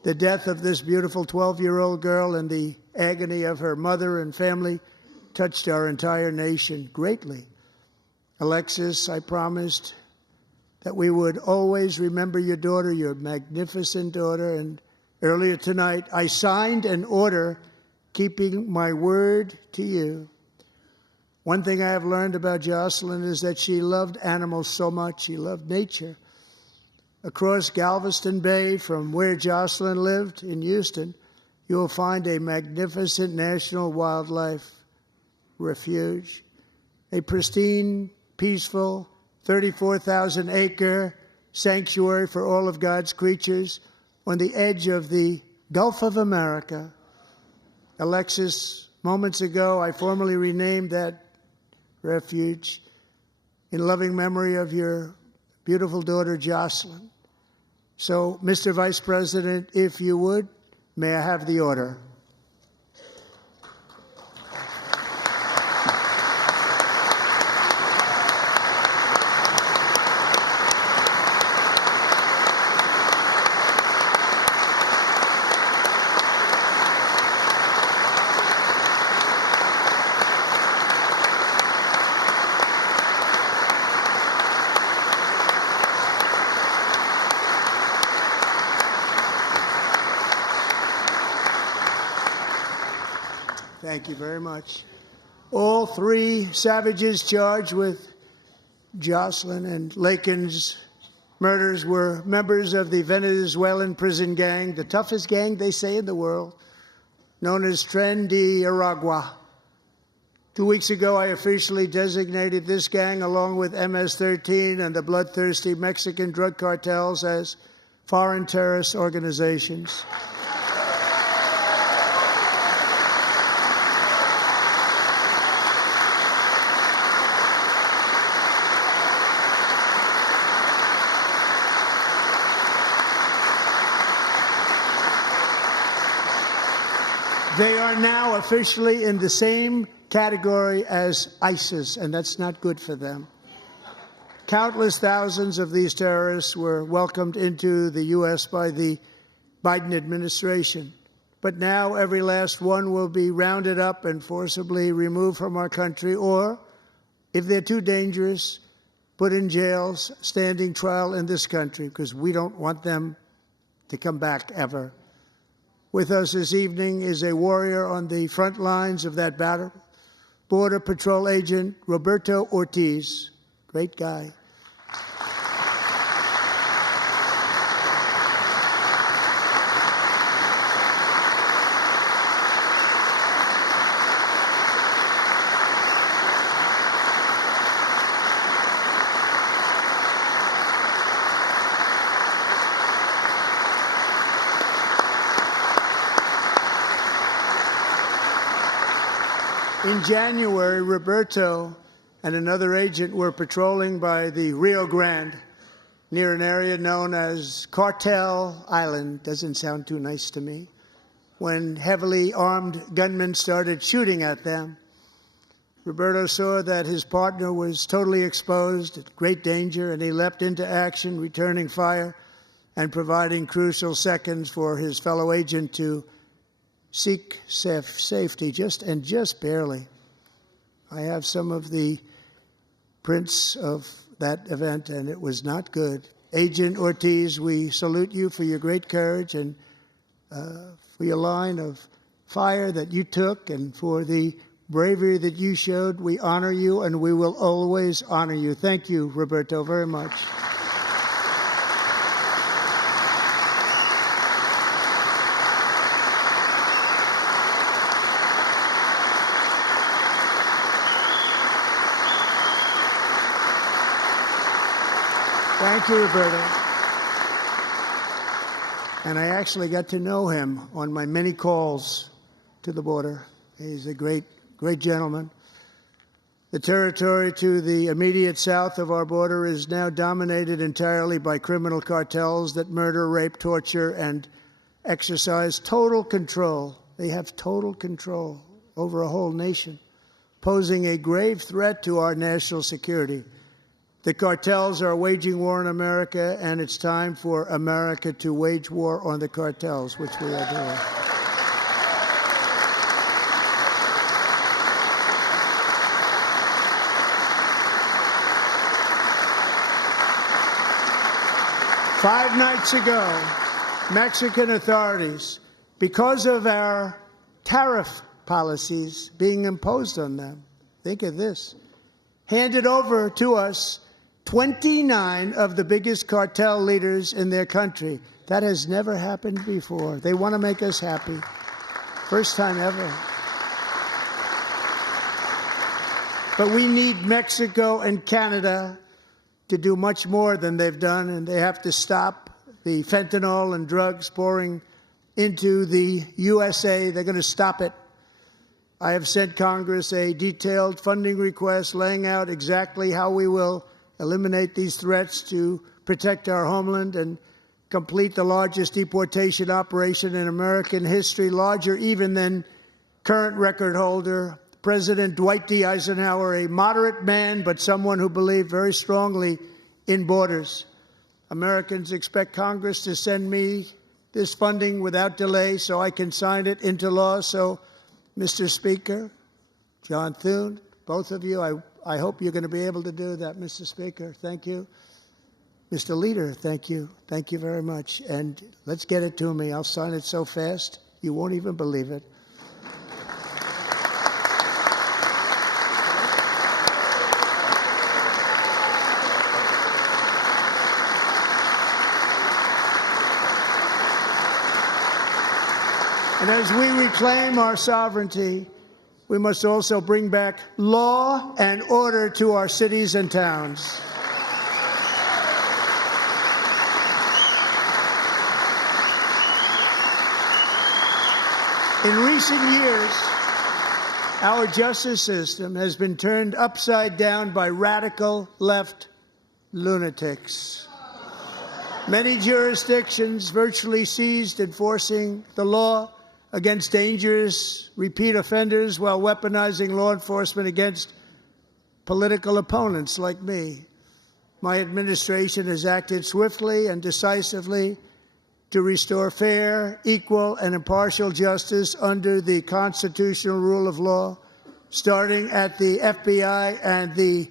The death of this beautiful 12-year-old girl and the agony of her mother and family touched our entire nation greatly. Alexis, I promised that we would always remember your daughter, your magnificent daughter, and earlier tonight, I signed an order keeping my word to you. One thing I have learned about Jocelyn is that she loved animals so much. She loved nature. Across Galveston Bay, from where Jocelyn lived in Houston, you will find a magnificent national wildlife refuge, a pristine, peaceful, 34,000-acre sanctuary for all of God's creatures on the edge of the Gulf of America. Alexis, moments ago, I formally renamed that refuge in loving memory of your beautiful daughter, Jocelyn. So, Mr. Vice President, if you would, may I have the order? Thank you very much. All 3 savages charged with Jocelyn and Lakin's murders were members of the Venezuelan prison gang, the toughest gang, they say, in the world, known as Tren de Aragua. 2 weeks ago, I officially designated this gang, along with MS-13 and the bloodthirsty Mexican drug cartels, as foreign terrorist organizations. They are now officially in the same category as ISIS, and that's not good for them. Countless thousands of these terrorists were welcomed into the U.S. by the Biden administration. But now every last one will be rounded up and forcibly removed from our country, or, if they're too dangerous, put in jails, standing trial in this country, because we don't want them to come back ever. With us this evening is a warrior on the front lines of that battle, Border Patrol Agent Roberto Ortiz. Great guy. In January, Roberto and another agent were patrolling by the Rio Grande near an area known as Cartel Island. Doesn't sound too nice to me. When heavily armed gunmen started shooting at them. Roberto saw that his partner was totally exposed, at great danger, and he leapt into action, returning fire and providing crucial seconds for his fellow agent to seek safety, just barely. I have some of the prints of that event, and it was not good. Agent Ortiz, we salute you for your great courage and for your line of fire that you took and for the bravery that you showed. We honor you, and we will always honor you. Thank you, Roberto, very much. Thank you, Roberto. And I actually got to know him on my many calls to the border. He's a great gentleman. The territory to the immediate south of our border is now dominated entirely by criminal cartels that murder, rape, torture, and exercise total control. They have total control over a whole nation, posing a grave threat to our national security. The cartels are waging war in America, and it's time for America to wage war on the cartels, which we are doing. Five nights ago, Mexican authorities, because of our tariff policies being imposed on them, think of this, handed over to us 29 of the biggest cartel leaders in their country. That has never happened before. They want to make us happy. First time ever. But we need Mexico and Canada to do much more than they've done, and they have to stop the fentanyl and drugs pouring into the USA. They're going to stop it. I have sent Congress a detailed funding request laying out exactly how we will eliminate these threats to protect our homeland and complete the largest deportation operation in American history, larger even than current record holder President Dwight D. Eisenhower, a moderate man, but someone who believed very strongly in borders. Americans expect Congress to send me this funding without delay so I can sign it into law. So, Mr. Speaker, John Thune, both of you, I hope you're going to be able to do that, Mr. Speaker. Thank you. Mr. Leader, thank you. Thank you very much. And let's get it to me. I'll sign it so fast, you won't even believe it. And as we reclaim our sovereignty, we must also bring back law and order to our cities and towns. In recent years, our justice system has been turned upside down by radical left lunatics. Many jurisdictions virtually ceased enforcing the law against dangerous repeat offenders while weaponizing law enforcement against political opponents like me. My administration has acted swiftly and decisively to restore fair, equal, and impartial justice under the constitutional rule of law, starting at the FBI and the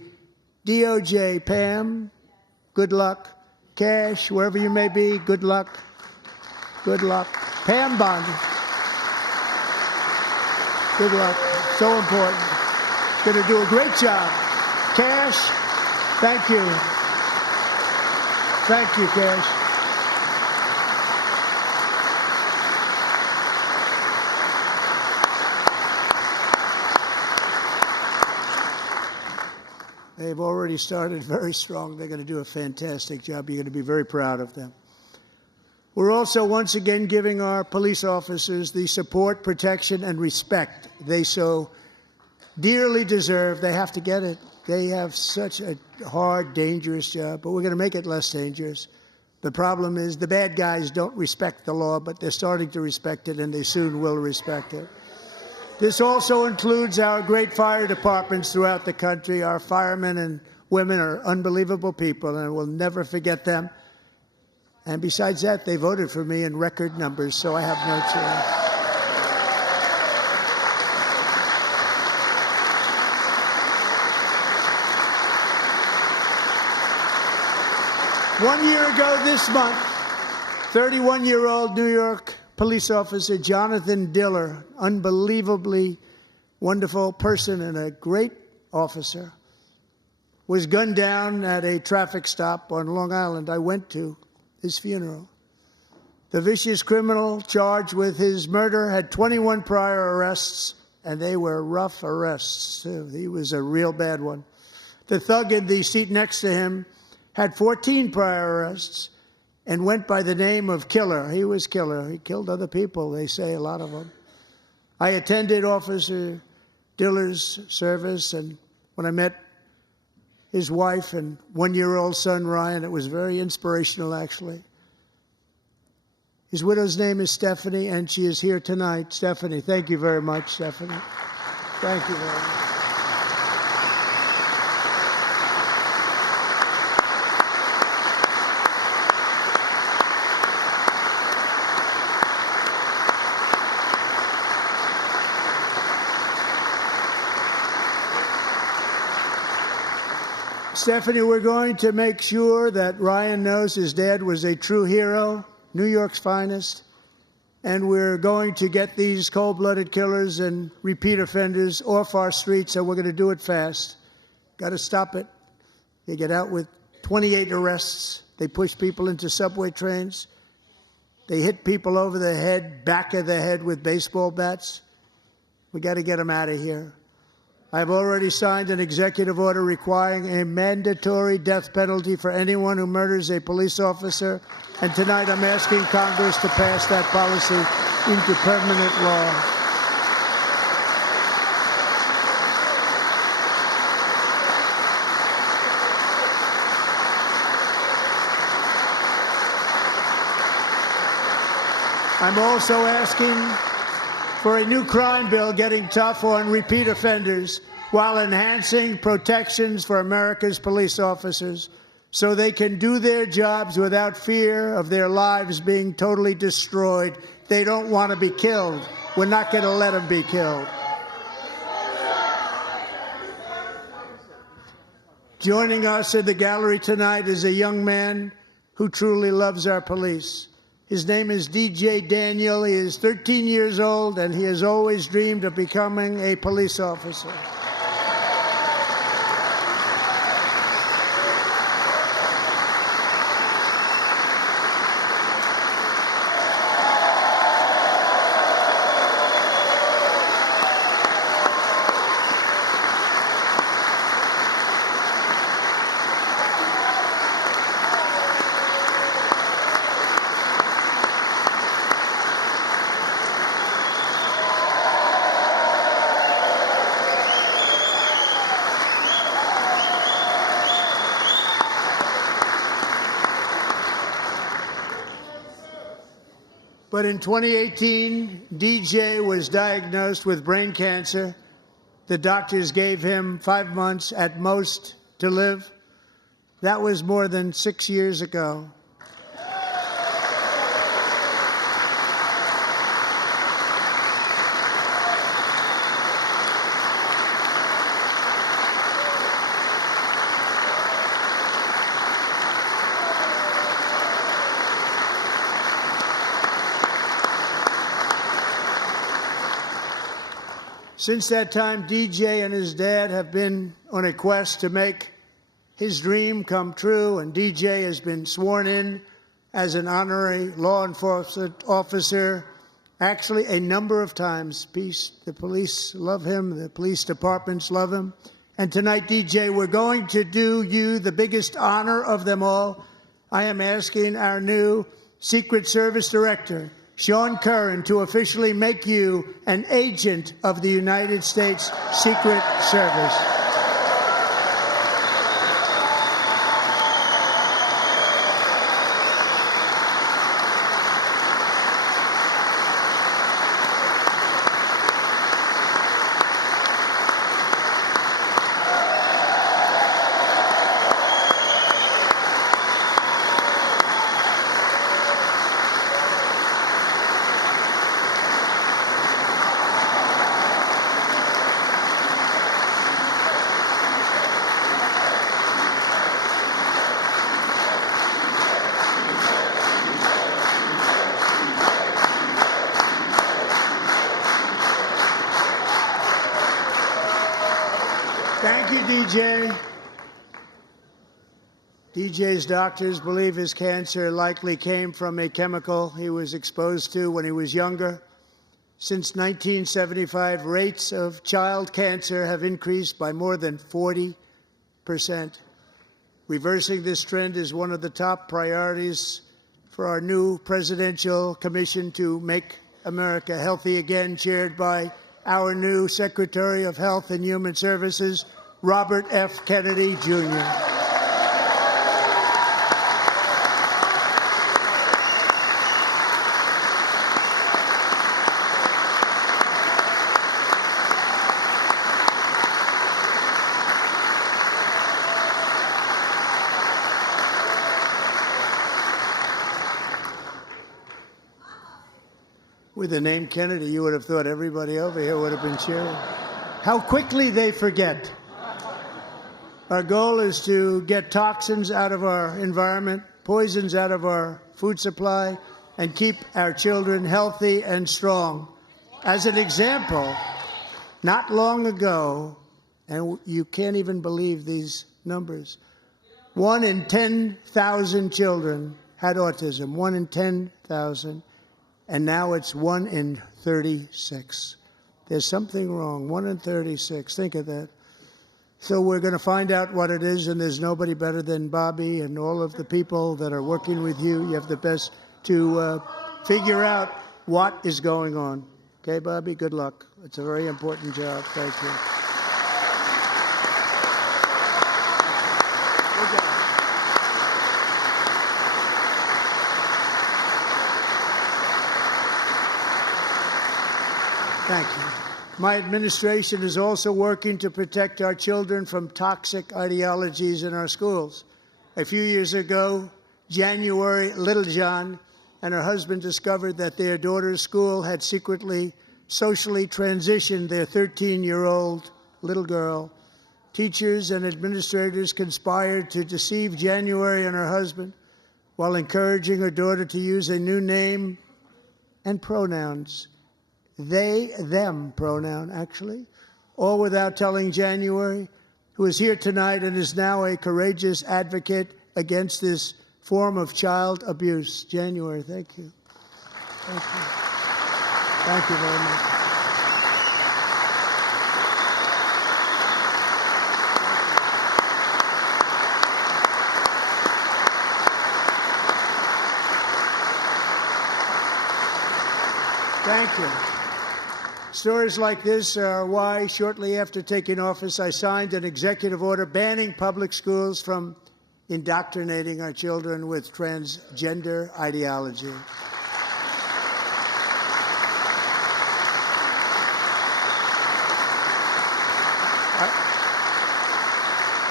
DOJ. Pam, good luck. Cash, wherever you may be, good luck. Good luck. Pam Bondi. Good luck. So important. Going to do a great job. Cash, thank you. Thank you, Cash. They've already started very strong. They're going to do a fantastic job. You're going to be very proud of them. We're also once again giving our police officers the support, protection, and respect they so dearly deserve. They have to get it. They have such a hard, dangerous job, but we're going to make it less dangerous. The problem is the bad guys don't respect the law, but they're starting to respect it, and they soon will respect it. This also includes our great fire departments throughout the country. Our firemen and women are unbelievable people, and we'll never forget them. And besides that, they voted for me in record numbers, so I have no choice. One year ago this month, 31-year-old New York police officer Jonathan Diller, unbelievably wonderful person and a great officer, was gunned down at a traffic stop on Long Island. I went to his funeral. The vicious criminal charged with his murder had 21 prior arrests, and they were rough arrests, too. He was a real bad one. The thug in the seat next to him had 14 prior arrests and went by the name of Killer. He was Killer. He killed other people, they say, a lot of them. I attended Officer Diller's service, and when I met his wife and one-year-old son, Ryan, it was very inspirational, actually. His widow's name is Stephanie, and she is here tonight. Stephanie, thank you very much, Stephanie. Thank you very much. Stephanie, we're going to make sure that Ryan knows his dad was a true hero, New York's finest, and we're going to get these cold-blooded killers and repeat offenders off our streets, and we're going to do it fast. Got to stop it. They get out with 28 arrests. They push people into subway trains. They hit people over the head, back of the head with baseball bats. We got to get them out of here. I've already signed an executive order requiring a mandatory death penalty for anyone who murders a police officer, and tonight I'm asking Congress to pass that policy into permanent law. I'm also asking for a new crime bill getting tough on repeat offenders while enhancing protections for America's police officers so they can do their jobs without fear of their lives being totally destroyed. They don't want to be killed. We're not going to let them be killed. Joining us in the gallery tonight is a young man who truly loves our police. His name is DJ Daniel. He is 13 years old, and he has always dreamed of becoming a police officer. But in 2018, DJ was diagnosed with brain cancer. The doctors gave him 5 months at most to live. That was more than 6 years ago. Since that time, DJ and his dad have been on a quest to make his dream come true, and DJ has been sworn in as an honorary law enforcement officer, actually a number of times. The police love him, the police departments love him. And tonight, DJ, we're going to do you the biggest honor of them all. I am asking our new Secret Service Director, Sean Curran, to officially make you an agent of the United States Secret Service. DJ's doctors believe his cancer likely came from a chemical he was exposed to when he was younger. Since 1975, rates of child cancer have increased by more than 40%. Reversing this trend is one of the top priorities for our new presidential commission to make America healthy again, chaired by our new Secretary of Health and Human Services, Robert F. Kennedy, Jr. With the name Kennedy, you would have thought everybody over here would have been cheering. How quickly they forget. Our goal is to get toxins out of our environment, poisons out of our food supply, and keep our children healthy and strong. As an example, not long ago, and you can't even believe these numbers, 1 in 10,000 children had autism, 1 in 10,000. And now it's 1 in 36. There's something wrong. 1 in 36. Think of that. So we're going to find out what it is, and there's nobody better than Bobby and all of the people that are working with you. You have the best to figure out what is going on. Okay, Bobby? Good luck. It's a very important job. Thank you. Good job. Thank you. My administration is also working to protect our children from toxic ideologies in our schools. A few years ago, January Littlejohn and her husband discovered that their daughter's school had secretly socially transitioned their 13-year-old little girl. Teachers and administrators conspired to deceive January and her husband while encouraging her daughter to use a new name and pronouns. They, them pronoun, actually, all without telling January, who is here tonight and is now a courageous advocate against this form of child abuse. January, thank you. Thank you. Thank you very much. Thank you. Stories like this are why, shortly after taking office, I signed an executive order banning public schools from indoctrinating our children with transgender ideology.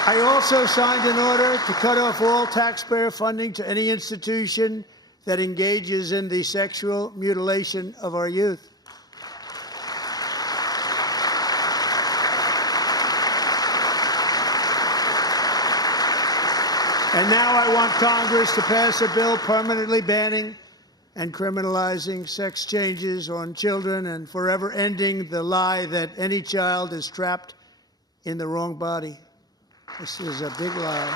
I also signed an order to cut off all taxpayer funding to any institution that engages in the sexual mutilation of our youth. And now I want Congress to pass a bill permanently banning and criminalizing sex changes on children and forever ending the lie that any child is trapped in the wrong body. This is a big lie.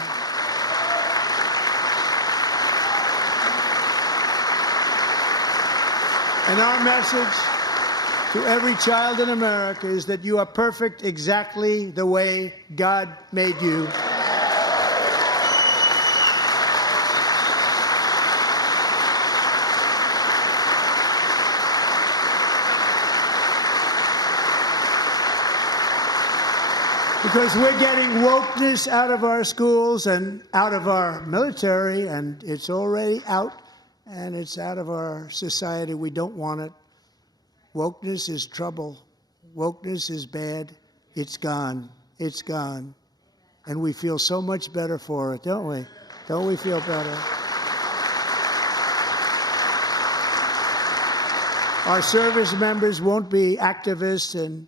And our message to every child in America is that you are perfect exactly the way God made you. Because we're getting wokeness out of our schools and out of our military, and it's already out, and it's out of our society. We don't want it. Wokeness is trouble. Wokeness is bad. It's gone. It's gone. And we feel so much better for it, don't we? Don't we feel better? Our service members won't be activists and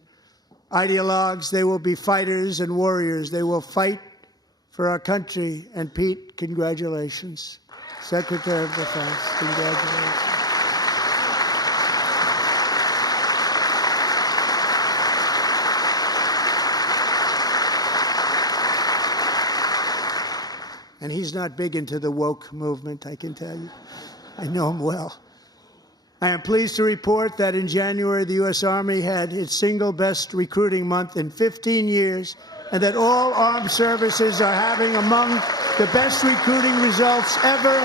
ideologues. They will be fighters and warriors. They will fight for our country. And Pete, congratulations. Secretary of Defense, congratulations. And he's not big into the woke movement, I can tell you. I know him well. I am pleased to report that in January, the U.S. Army had its single best recruiting month in 15 years, and that all armed services are having among the best recruiting results ever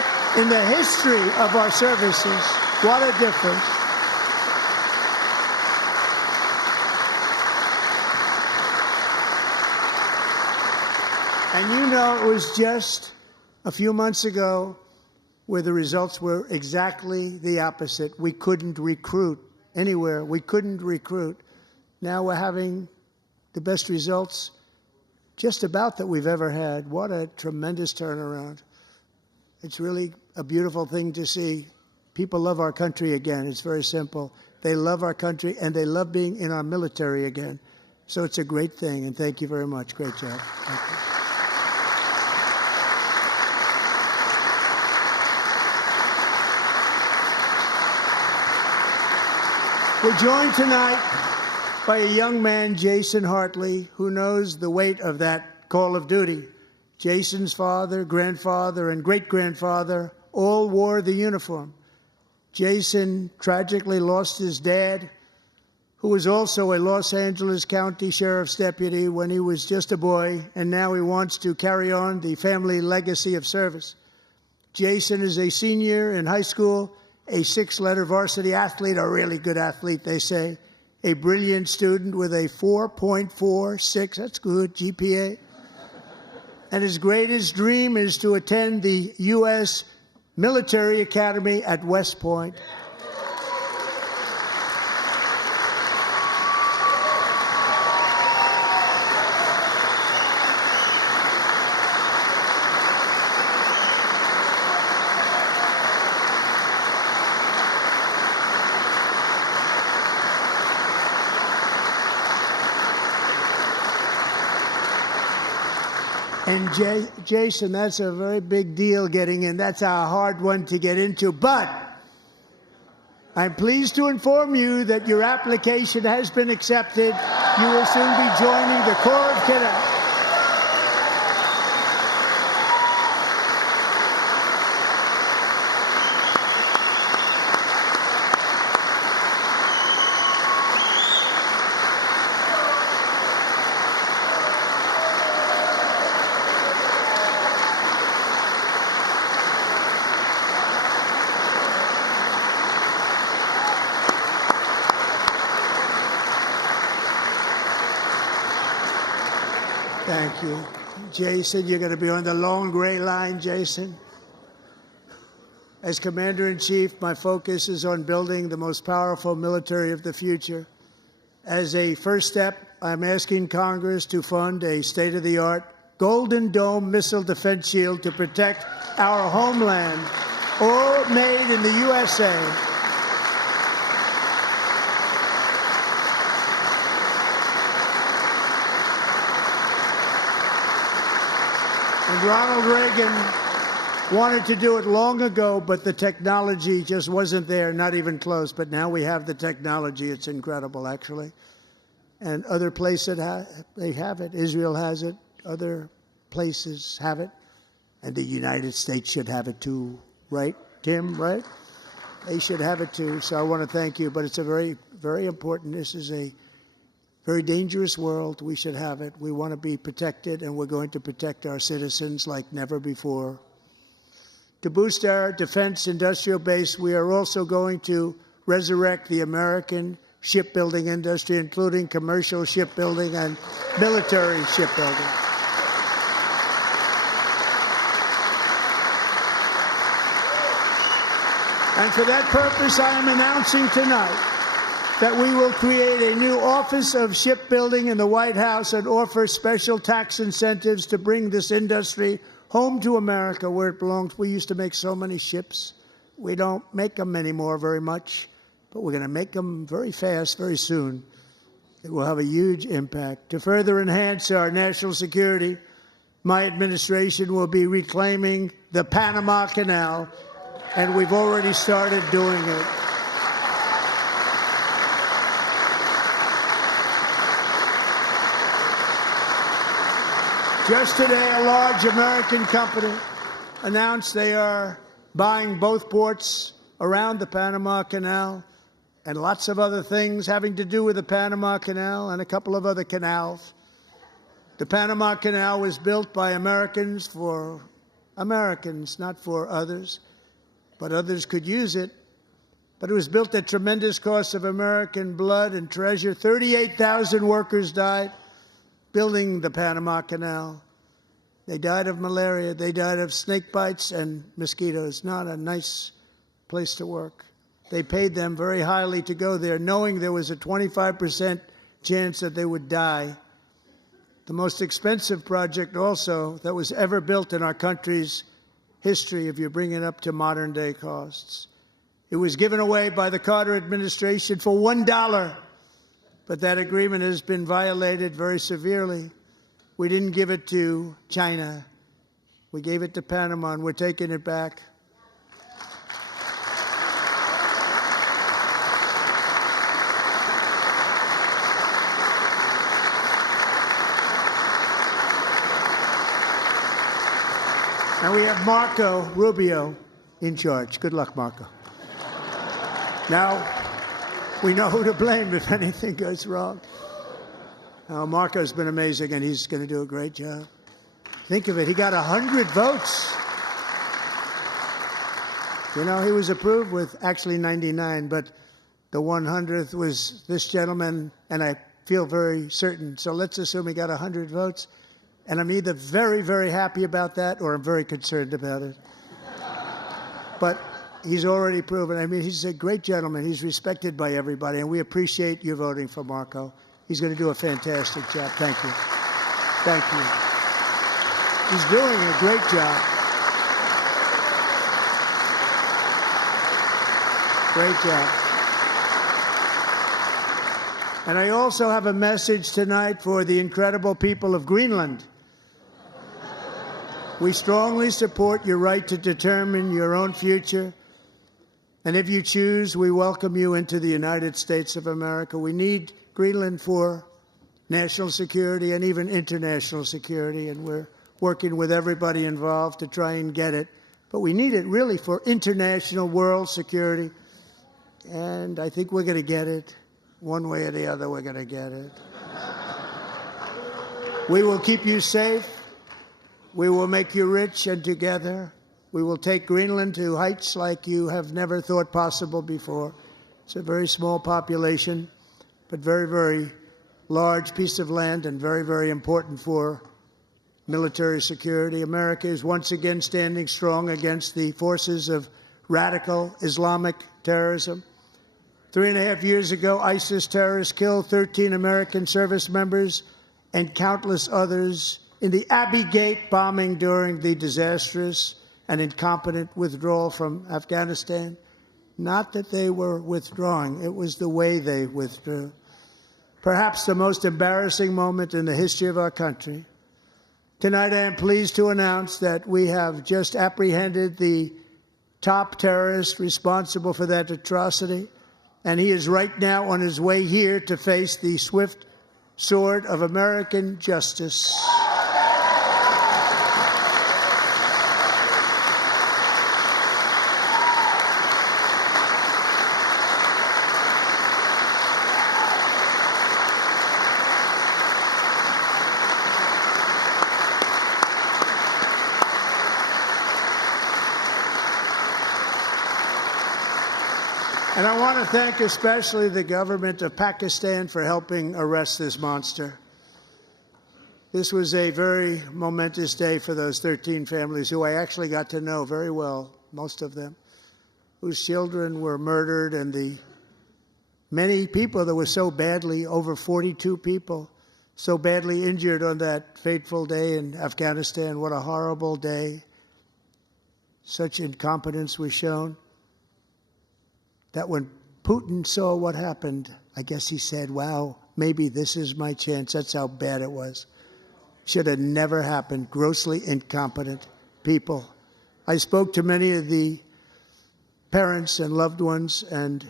in the history of our services. What a difference. And you know, it was just a few months ago where the results were exactly the opposite. We couldn't recruit anywhere. We couldn't recruit. Now we're having the best results just about that we've ever had. What a tremendous turnaround. It's really a beautiful thing to see. People love our country again. It's very simple. They love our country, and they love being in our military again. So it's a great thing, and thank you very much. Great job. Thank you. We're joined tonight by a young man, Jason Hartley, who knows the weight of that call of duty. Jason's father, grandfather, and great-grandfather all wore the uniform. Jason tragically lost his dad, who was also a Los Angeles County Sheriff's deputy when he was just a boy, and now he wants to carry on the family legacy of service. Jason is a senior in high school, a six-letter varsity athlete, a really good athlete, they say, a brilliant student with a 4.46, that's good, GPA. And his greatest dream is to attend the U.S. Military Academy at West Point. And Jason, that's a very big deal getting in. That's a hard one to get into. But I'm pleased to inform you that your application has been accepted. You will soon be joining the Corps of Cadets. Thank you. Jason, you're going to be on the long gray line, Jason. As Commander-in-Chief, my focus is on building the most powerful military of the future. As a first step, I'm asking Congress to fund a state-of-the-art Golden Dome missile defense shield to protect our homeland, all made in the USA. And Ronald Reagan wanted to do it long ago, but the technology just wasn't there, not even close. But now we have the technology. It's incredible, actually. And other places, they have it. Israel has it. Other places have it. And the United States should have it too, right, Tim, right? They should have it too. So I want to thank you. But it's a very, very important. This is a very dangerous world. We should have it. We want to be protected, and we're going to protect our citizens like never before. To boost our defense industrial base, we are also going to resurrect the American shipbuilding industry, including commercial shipbuilding and military shipbuilding. And for that purpose, I am announcing tonight that we will create a new Office of Shipbuilding in the White House and offer special tax incentives to bring this industry home to America where it belongs. We used to make so many ships. We don't make them anymore very much, but we're going to make them very fast, very soon. It will have a huge impact. To further enhance our national security, my administration will be reclaiming the Panama Canal, and we've already started doing it. Just today, a large American company announced they are buying both ports around the Panama Canal and lots of other things having to do with the Panama Canal and a couple of other canals. The Panama Canal was built by Americans for Americans, not for others, but others could use it. But it was built at tremendous cost of American blood and treasure. 38,000 workers died building the Panama Canal. They died of malaria. They died of snake bites and mosquitoes. Not a nice place to work. They paid them very highly to go there, knowing there was a 25% chance that they would die. The most expensive project also that was ever built in our country's history, if you bring it up to modern day costs. It was given away by the Carter administration for $1, but that agreement has been violated very severely. We didn't give it to China. We gave it to Panama, and we're taking it back. And we have Marco Rubio in charge. Good luck, Marco. Now, we know who to blame if anything goes wrong. Marco's been amazing, and he's going to do a great job. Think of it. He got 100 votes. You know, he was approved with actually 99, but the 100th was this gentleman, and I feel very certain. So let's assume he got 100 votes. And I'm either very, very happy about that or I'm very concerned about it. But he's already proven. I mean, he's a great gentleman. He's respected by everybody, and we appreciate you voting for Marco. He's going to do a fantastic job. Thank you. Thank you. He's doing a great job. Great job. And I also have a message tonight for the incredible people of Greenland. We strongly support your right to determine your own future. And if you choose, we welcome you into the United States of America. We need Greenland for national security and even international security, and we're working with everybody involved to try and get it. But we need it really for international world security, and I think we're going to get it. One way or the other, we're going to get it. We will keep you safe. We will make you rich, and together we will take Greenland to heights like you have never thought possible before. It's a very small population, but very, very large piece of land and very, very important for military security. America is once again standing strong against the forces of radical Islamic terrorism. 3.5 years ago, ISIS terrorists killed 13 American service members and countless others in the Abbey Gate bombing during the disastrous and incompetent withdrawal from Afghanistan. Not that they were withdrawing, it was the way they withdrew. Perhaps the most embarrassing moment in the history of our country. Tonight, I am pleased to announce that we have just apprehended the top terrorist responsible for that atrocity, and he is right now on his way here to face the swift sword of American justice. And I want to thank especially the government of Pakistan for helping arrest this monster. This was a very momentous day for those 13 families who I actually got to know very well, most of them, whose children were murdered, and the many people that were so badly, over 42 people, so badly injured on that fateful day in Afghanistan. What a horrible day. Such incompetence was shown. That when Putin saw what happened, I guess he said, wow, maybe this is my chance. That's how bad it was. Should have never happened. Grossly incompetent people. I spoke to many of the parents and loved ones, and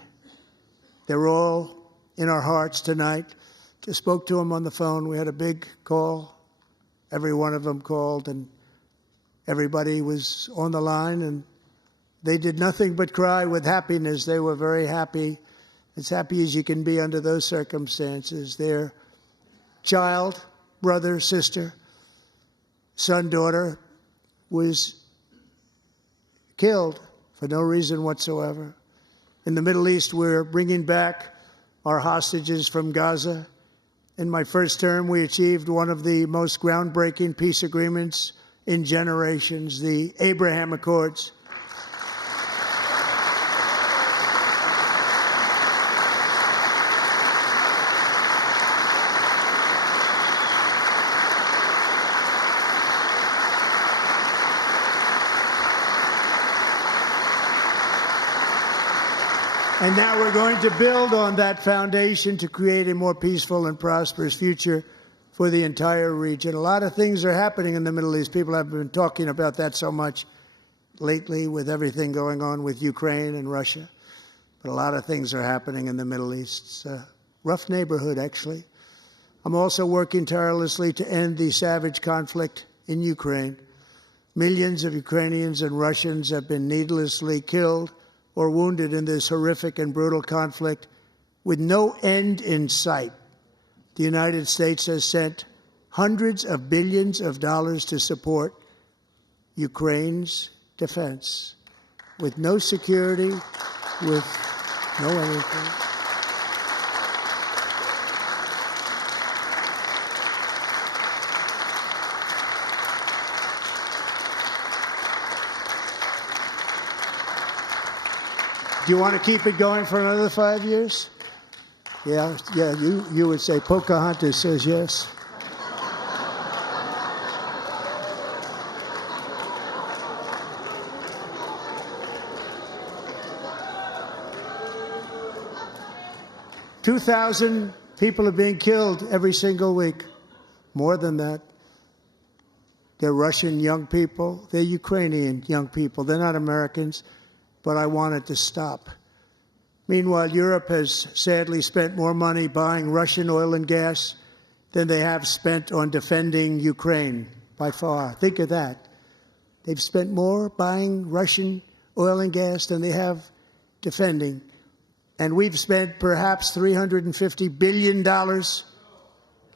they're all in our hearts tonight. Just spoke to them on the phone. We had a big call every one of them called, and everybody was on the line, and they did nothing but cry with happiness. They were very happy, as happy as you can be under those circumstances. Their child, brother, sister, son, daughter was killed for no reason whatsoever. In the Middle East, we're bringing back our hostages from Gaza. In my first term, we achieved one of the most groundbreaking peace agreements in generations, the Abraham Accords. And now we're going to build on that foundation to create a more peaceful and prosperous future for the entire region. A lot of things are happening in the Middle East. People have been talking about that so much lately with everything going on with Ukraine and Russia. But a lot of things are happening in the Middle East. It's a rough neighborhood, actually. I'm also working tirelessly to end the savage conflict in Ukraine. Millions of Ukrainians and Russians have been needlessly killed or wounded in this horrific and brutal conflict with no end in sight. The United States has sent hundreds of billions of dollars to support Ukraine's defense with no security, with no anything. Do you want to keep it going for another 5 years? Yeah, you would say Pocahontas says yes. $2,000 people are being killed every single week. More than that. They're Russian young people. They're Ukrainian young people. They're not Americans. But I want it to stop. Meanwhile, Europe has sadly spent more money buying Russian oil and gas than they have spent on defending Ukraine, by far. Think of that. They've spent more buying Russian oil and gas than they have defending. And we've spent perhaps $350 billion,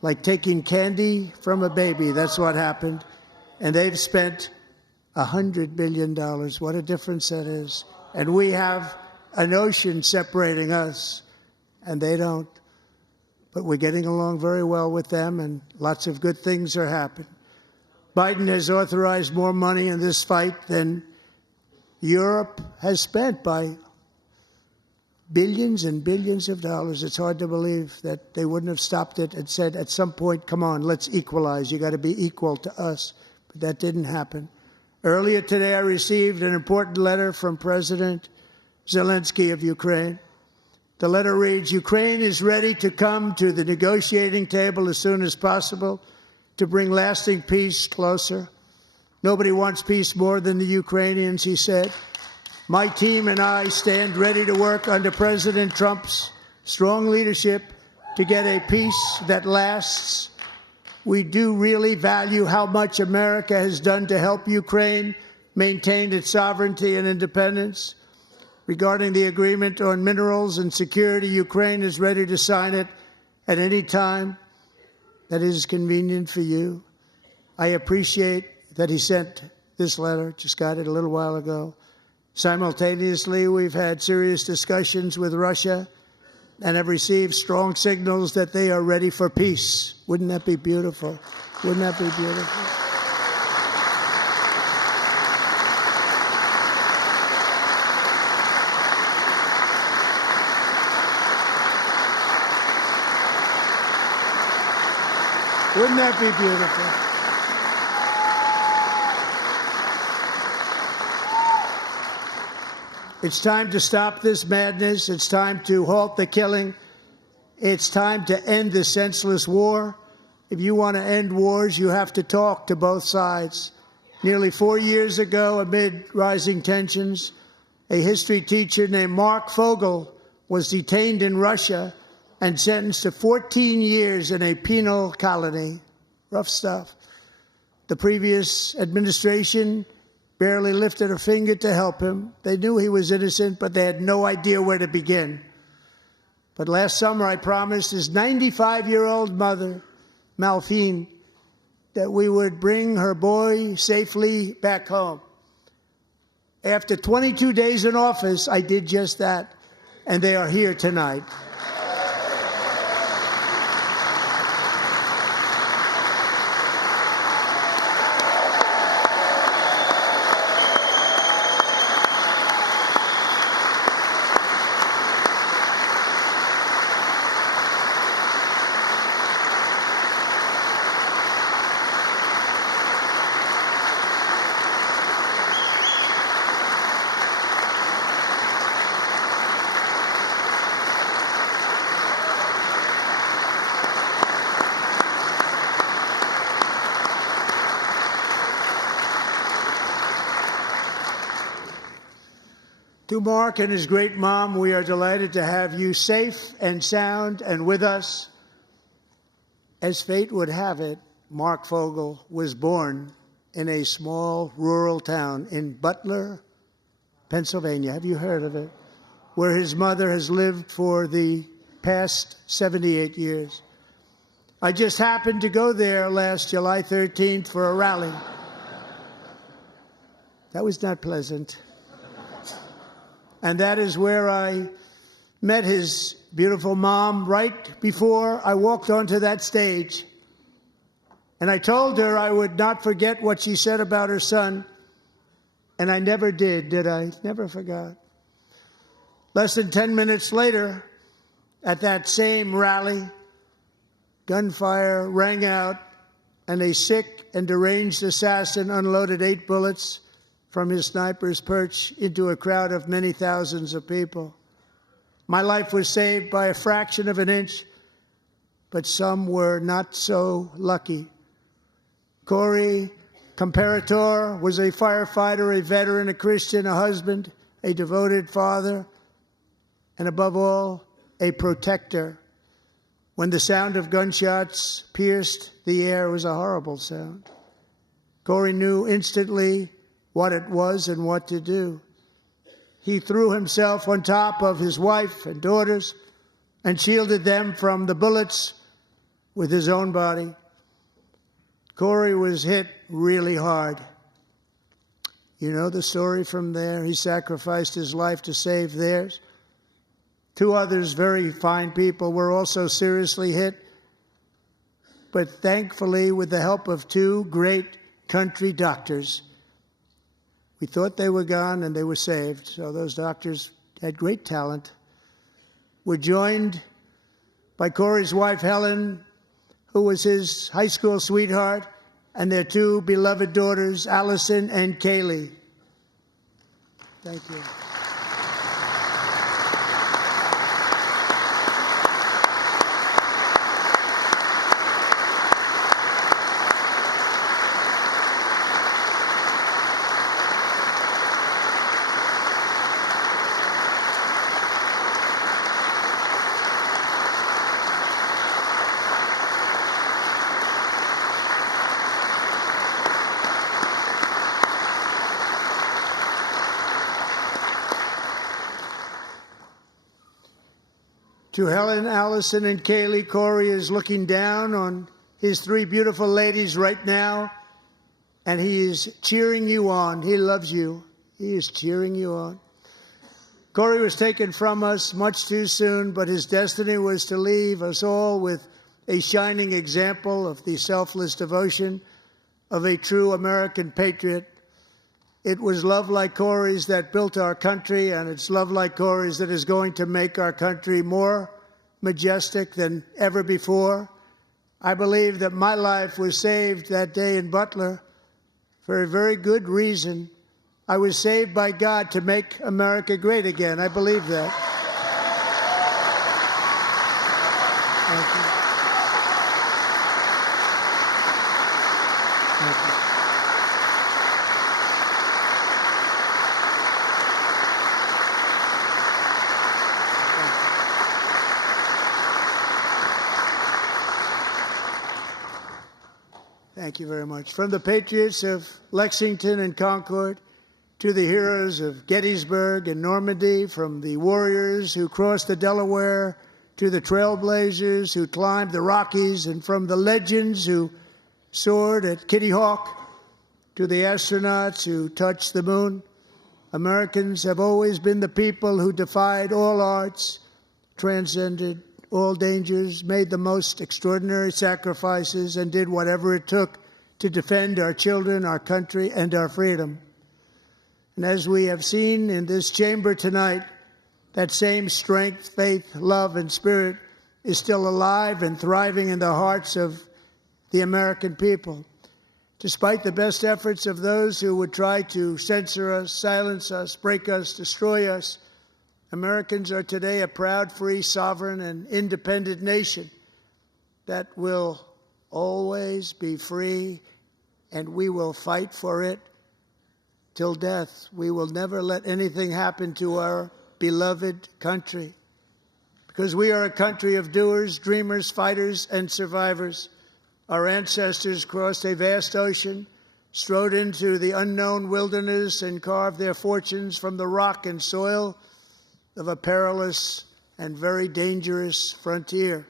like taking candy from a baby. That's what happened. And they've spent $100 billion. What a difference that is. And we have an ocean separating us, and they don't. But we're getting along very well with them, and lots of good things are happening. Biden has authorized more money in this fight than Europe has spent, by billions and billions of dollars. It's hard to believe that they wouldn't have stopped it and said at some point, come on, let's equalize. You got to be equal to us. But that didn't happen. Earlier today, I received an important letter from President Zelensky of Ukraine. The letter reads, Ukraine is ready to come to the negotiating table as soon as possible to bring lasting peace closer. Nobody wants peace more than the Ukrainians, he said. My team and I stand ready to work under President Trump's strong leadership to get a peace that lasts. We do really value how much America has done to help Ukraine maintain its sovereignty and independence. Regarding the agreement on minerals and security, Ukraine is ready to sign it at any time that is convenient for you. I appreciate that he sent this letter, just got it a little while ago. Simultaneously, we've had serious discussions with Russia and have received strong signals that they are ready for peace. Wouldn't that be beautiful? Wouldn't that be beautiful? Wouldn't that be beautiful? It's time to stop this madness. It's time to halt the killing. It's time to end this senseless war. If you want to end wars, you have to talk to both sides. Nearly 4 years ago, amid rising tensions, a history teacher named Mark Fogel was detained in Russia and sentenced to 14 years in a penal colony. Rough stuff. The previous administration barely lifted a finger to help him. They knew he was innocent, but they had no idea where to begin. But last summer, I promised his 95-year-old mother, Malphine, that we would bring her boy safely back home. After 22 days in office, I did just that, and they are here tonight. To Mark and his great mom, we are delighted to have you safe and sound and with us. As fate would have it, Mark Fogel was born in a small rural town in Butler, Pennsylvania. Have you heard of it? Where his mother has lived for the past 78 years. I just happened to go there last July 13th for a rally. That was not pleasant. And that is where I met his beautiful mom right before I walked onto that stage. And I told her I would not forget what she said about her son. And I never did I? Never forgot. Less than 10 minutes later, at that same rally, gunfire rang out, and a sick and deranged assassin unloaded 8 bullets from his sniper's perch into a crowd of many thousands of people. My life was saved by a fraction of an inch, but some were not so lucky. Corey Comparator was a firefighter, a veteran, a Christian, a husband, a devoted father, and above all, a protector. When the sound of gunshots pierced the air, it was a horrible sound. Corey knew instantly what it was and what to do. He threw himself on top of his wife and daughters and shielded them from the bullets with his own body. Corey was hit really hard. You know the story from there. He sacrificed his life to save theirs. 2 others, very fine people, were also seriously hit. But thankfully, with the help of 2 great country doctors, we thought they were gone, and they were saved. So those doctors had great talent. We're joined by Corey's wife, Helen, who was his high school sweetheart, and their 2 beloved daughters, Allison and Kaylee. Thank you. To Helen, Allison, and Kaylee, Corey is looking down on his 3 beautiful ladies right now, and he is cheering you on. He loves you. He is cheering you on. Corey was taken from us much too soon, but his destiny was to leave us all with a shining example of the selfless devotion of a true American patriot. It was love like Corey's that built our country, and it's love like Corey's that is going to make our country more majestic than ever before. I believe that my life was saved that day in Butler for a very good reason. I was saved by God to make America great again. I believe that. Thank you. Thank you. Thank you very much. From the patriots of Lexington and Concord to the heroes of Gettysburg and Normandy, from the warriors who crossed the Delaware to the trailblazers who climbed the Rockies, and from the legends who soared at Kitty Hawk to the astronauts who touched the moon, Americans have always been the people who defied all odds, transcended all dangers, made the most extraordinary sacrifices, and did whatever it took to defend our children, our country, and our freedom. And as we have seen in this chamber tonight, that same strength, faith, love, and spirit is still alive and thriving in the hearts of the American people. Despite the best efforts of those who would try to censor us, silence us, break us, destroy us, Americans are today a proud, free, sovereign, and independent nation that will always be free, and we will fight for it till death. We will never let anything happen to our beloved country, because we are a country of doers, dreamers, fighters, and survivors. Our ancestors crossed a vast ocean, strode into the unknown wilderness, and carved their fortunes from the rock and soil of a perilous and very dangerous frontier.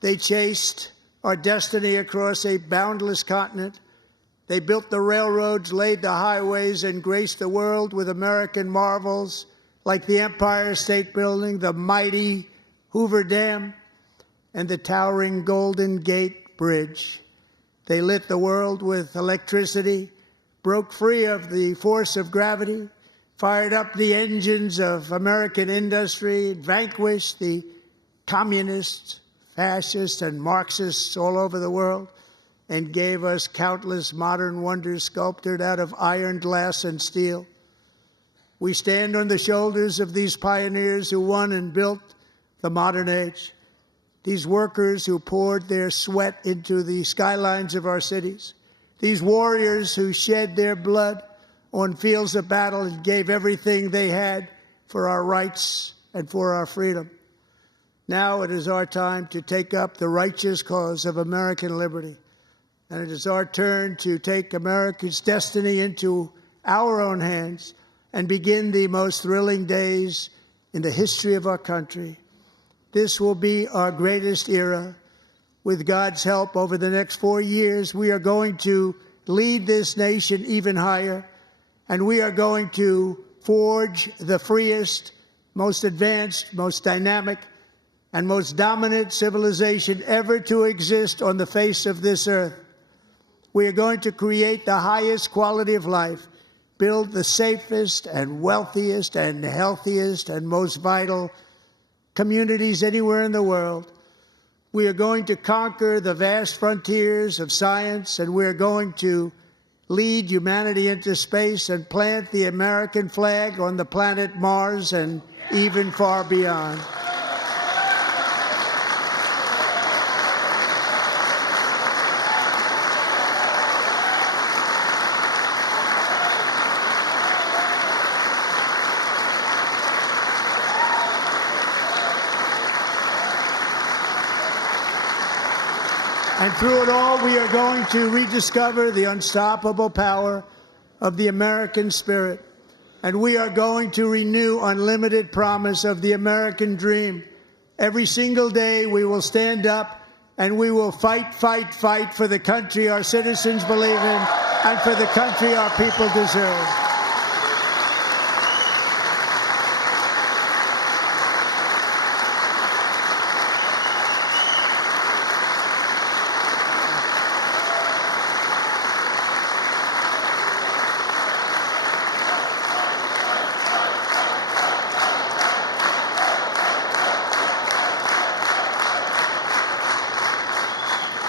They chased our destiny across a boundless continent. They built the railroads, laid the highways, and graced the world with American marvels like the Empire State Building, the mighty Hoover Dam, and the towering Golden Gate Bridge. They lit the world with electricity, broke free of the force of gravity, fired up the engines of American industry, vanquished the communists, fascists, and Marxists all over the world, and gave us countless modern wonders sculptured out of iron, glass, and steel. We stand on the shoulders of these pioneers who won and built the modern age, these workers who poured their sweat into the skylines of our cities, these warriors who shed their blood on fields of battle and gave everything they had for our rights and for our freedom. Now it is our time to take up the righteous cause of American liberty. And it is our turn to take America's destiny into our own hands and begin the most thrilling days in the history of our country. This will be our greatest era. With God's help, over the next 4 years, we are going to lead this nation even higher, and we are going to forge the freest, most advanced, most dynamic, and most dominant civilization ever to exist on the face of this earth. We are going to create the highest quality of life, build the safest and wealthiest and healthiest and most vital communities anywhere in the world. We are going to conquer the vast frontiers of science, and we are going to lead humanity into space and plant the American flag on the planet Mars and even far beyond. And through it all, we are going to rediscover the unstoppable power of the American spirit. And we are going to renew unlimited promise of the American dream. Every single day, we will stand up and we will fight, fight, fight for the country our citizens believe in and for the country our people deserve.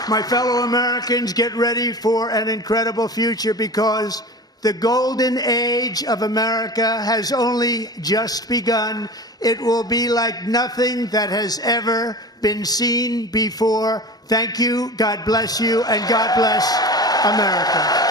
My fellow Americans, get ready for an incredible future, because the golden age of America has only just begun. It will be like nothing that has ever been seen before. Thank you, God bless you, and God bless America.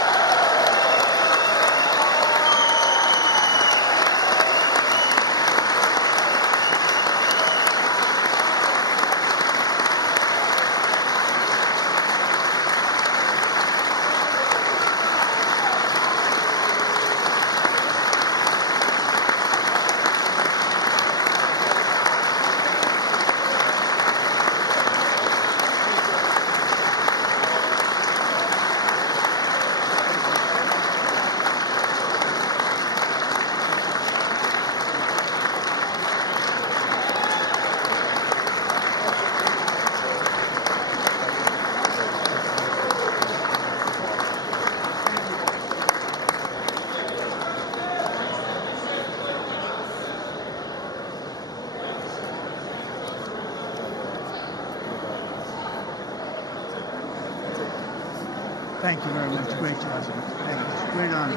Thank you very much. Great job. Thank you. Great honor.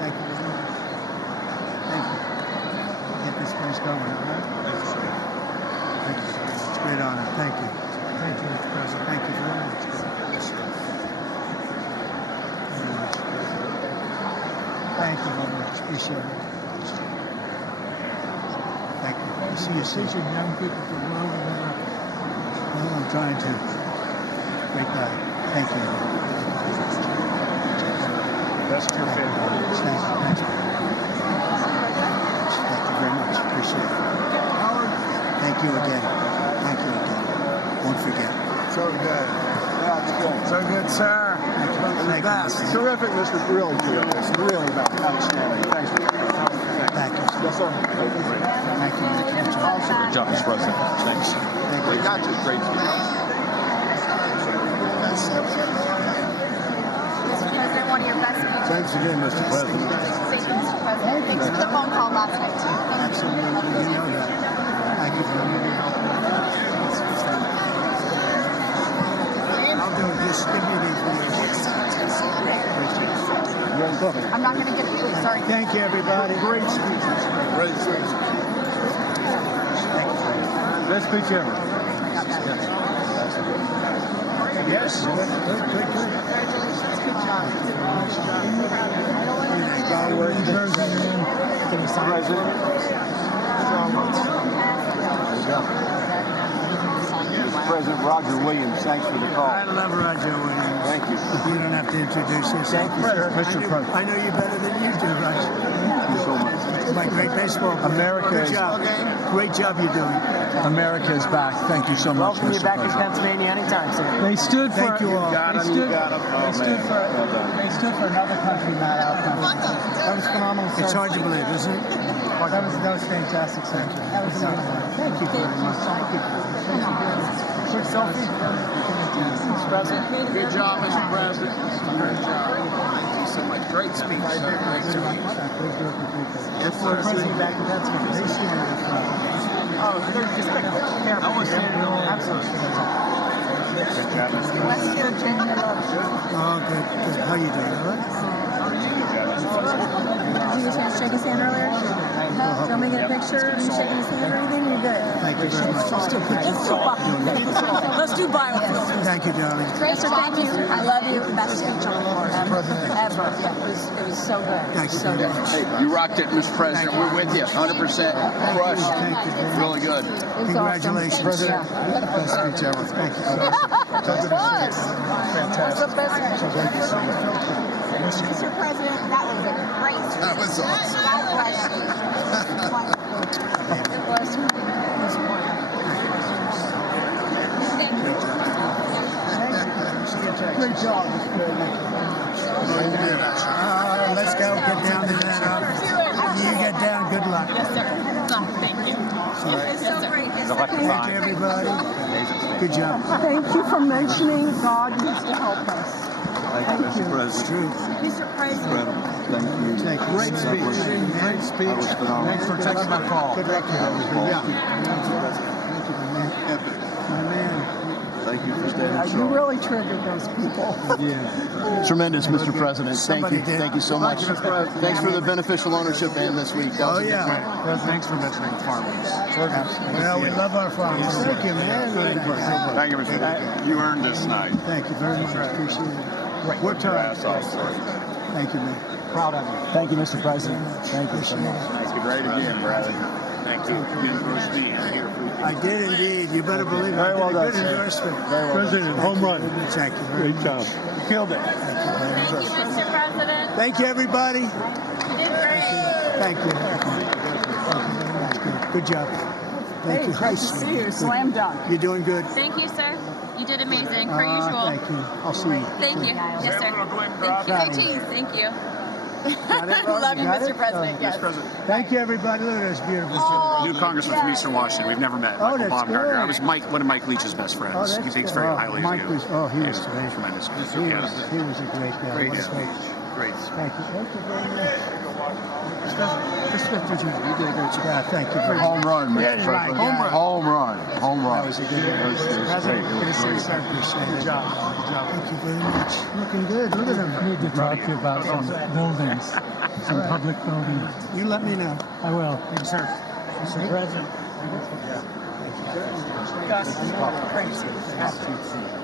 Thank you very much. Thank you. Get this place going, all right? Thank you. It's a great honor. Thank you. Thank you, Mr. President. Thank you very much. Thank you very much. Appreciate it. Thank you. I'll see you soon. Young people from all over. Well, I'm trying to. Great guy. Thank you. That's your favorite. Thank you. Thank you. Thank you very much. Appreciate it. Thank you again. Thank you again. Won't forget. So good. Yeah, it's good. So good, sir. Thank you. Terrific, Mr. Really terrific. Really outstanding. Thanks. Thank you. Yes, sir. Thank you. Good job, Mr. President. Thanks. We got you. Great Mr. President, one of your best speeches. Thanks again, Mr. President. Thank you, Mr. President. Thanks for the phone call last night, too. Absolutely. You know that. Thank you very much. I'll do it. Just give me these videos. I'm not going to get it. Sorry. Thank you, everybody. Great speech. Great speech. Thank you. Best speech ever. Yes. Good. Congratulations. Good job. Mr. President Roger Williams, thanks for the call. I love Roger Williams. Thank you. You don't have to introduce yourself. Thank you, sir. Mr. President. I know you better than you do, Roger. Thank you so much. My great baseball player. America Good is- job. Great job you're doing. America is back. Thank you so much, Welcome you Mr. back in President. Pennsylvania anytime, sir. They stood for. Thank you all. They stood for another country, not our country. That was phenomenal. It's hard to believe, isn't it? That was fantastic, sir. That was Thank you very much. Thank you. quick selfie. Mr. President. Good job, Mr. President. Great job. Thank you so much. Great speech. Great job. Yes, sir. President back in Pennsylvania. Oh, they're just quick. I want to stand in all. Absolutely. West Virginia loves you. Oh, good. How you doing? All right? Did you get a chance to shake his hand earlier? Do you want me to get a picture of you shaking his hand or anything? You're good. Thank you very much. Let's do biofilm. Thank you, darling. Sir, thank you. I love you. Best speech on the floor ever. Yeah, it was so good. Thank you So very good. much. Hey, you rocked it, Mr. President. We're with you, 100%. Crushed. Thank you very much. Really good. It was Congratulations. awesome. President. Yeah. Best speech ever. Thank you so much. That's the best. Mr. President, that was a great speech. That was awesome. God bless you. It was wonderful. Thank you. Great job. Let's go. Get down to that. You get down. Good luck. Yes, sir. Thank you. It's so great. Thank you, everybody. Good job. Thank you for mentioning God needs to help us. Thank you, Mr. President. It's true. Mr. President. Incredible. Thank you. Thank you. Great speech. Great speech. That was phenomenal. Thanks for taking my call. Good luck. Yeah. Epic. My man. Thank you for You standing strong. really triggered those people. Tremendous, Mr. President. Somebody Thank you. did. Thank you so much. Thanks for the beneficial ownership and this week. That Oh, was a good yeah. one. Thanks for mentioning farmers. Well, we love our farmers. Thank you, man. Thank you, Mr. President. You earned this night. Thank you very much. Appreciate it. We're tired. Thank you, man. Proud of you. Thank you, Mr. President. Thank you so much. Thank you. Great again, Bradley. Thank you. University is here for you. I did indeed. You better believe it. Very well I did a done, good sir. endorsement. President, home run. Thank you very much. job. You killed it. Mr. President. Thank you, everybody. You did great. Thank you. Good job. Thank Hey, you. great to see you. Slam dunk. You're doing good. Thank you, sir. You did amazing, per usual. Thank you. I'll see you. Thank you. Yes, sir. Thank you. Great cheese. Thank you. Got it? Love you, Got Mr. it? President. Yes. Thank you, everybody. Look at this beautiful New congressman from Eastern Washington. We've never met. Oh, Michael that's Baumgartner. good. I was one of Mike Leach's best friends. Oh, He that's thinks good. very Oh, highly of Mike you. was- oh, he was great. Tremendous. He was a great guy. Great What a speech. Great. Thank you. Thank you very much. Mr. Jr., you did a great job. Yeah, thank you very much. Home run, Mr. President. Home run. Home run. was a good one. Mr. President, good to see you, sir. Good job. Good job. Thank you very much. Looking good. Look at him. I need to talk to you about some buildings, some public buildings. You let me know. I will. Thank you, sir. Mr. President. Gus, crazy.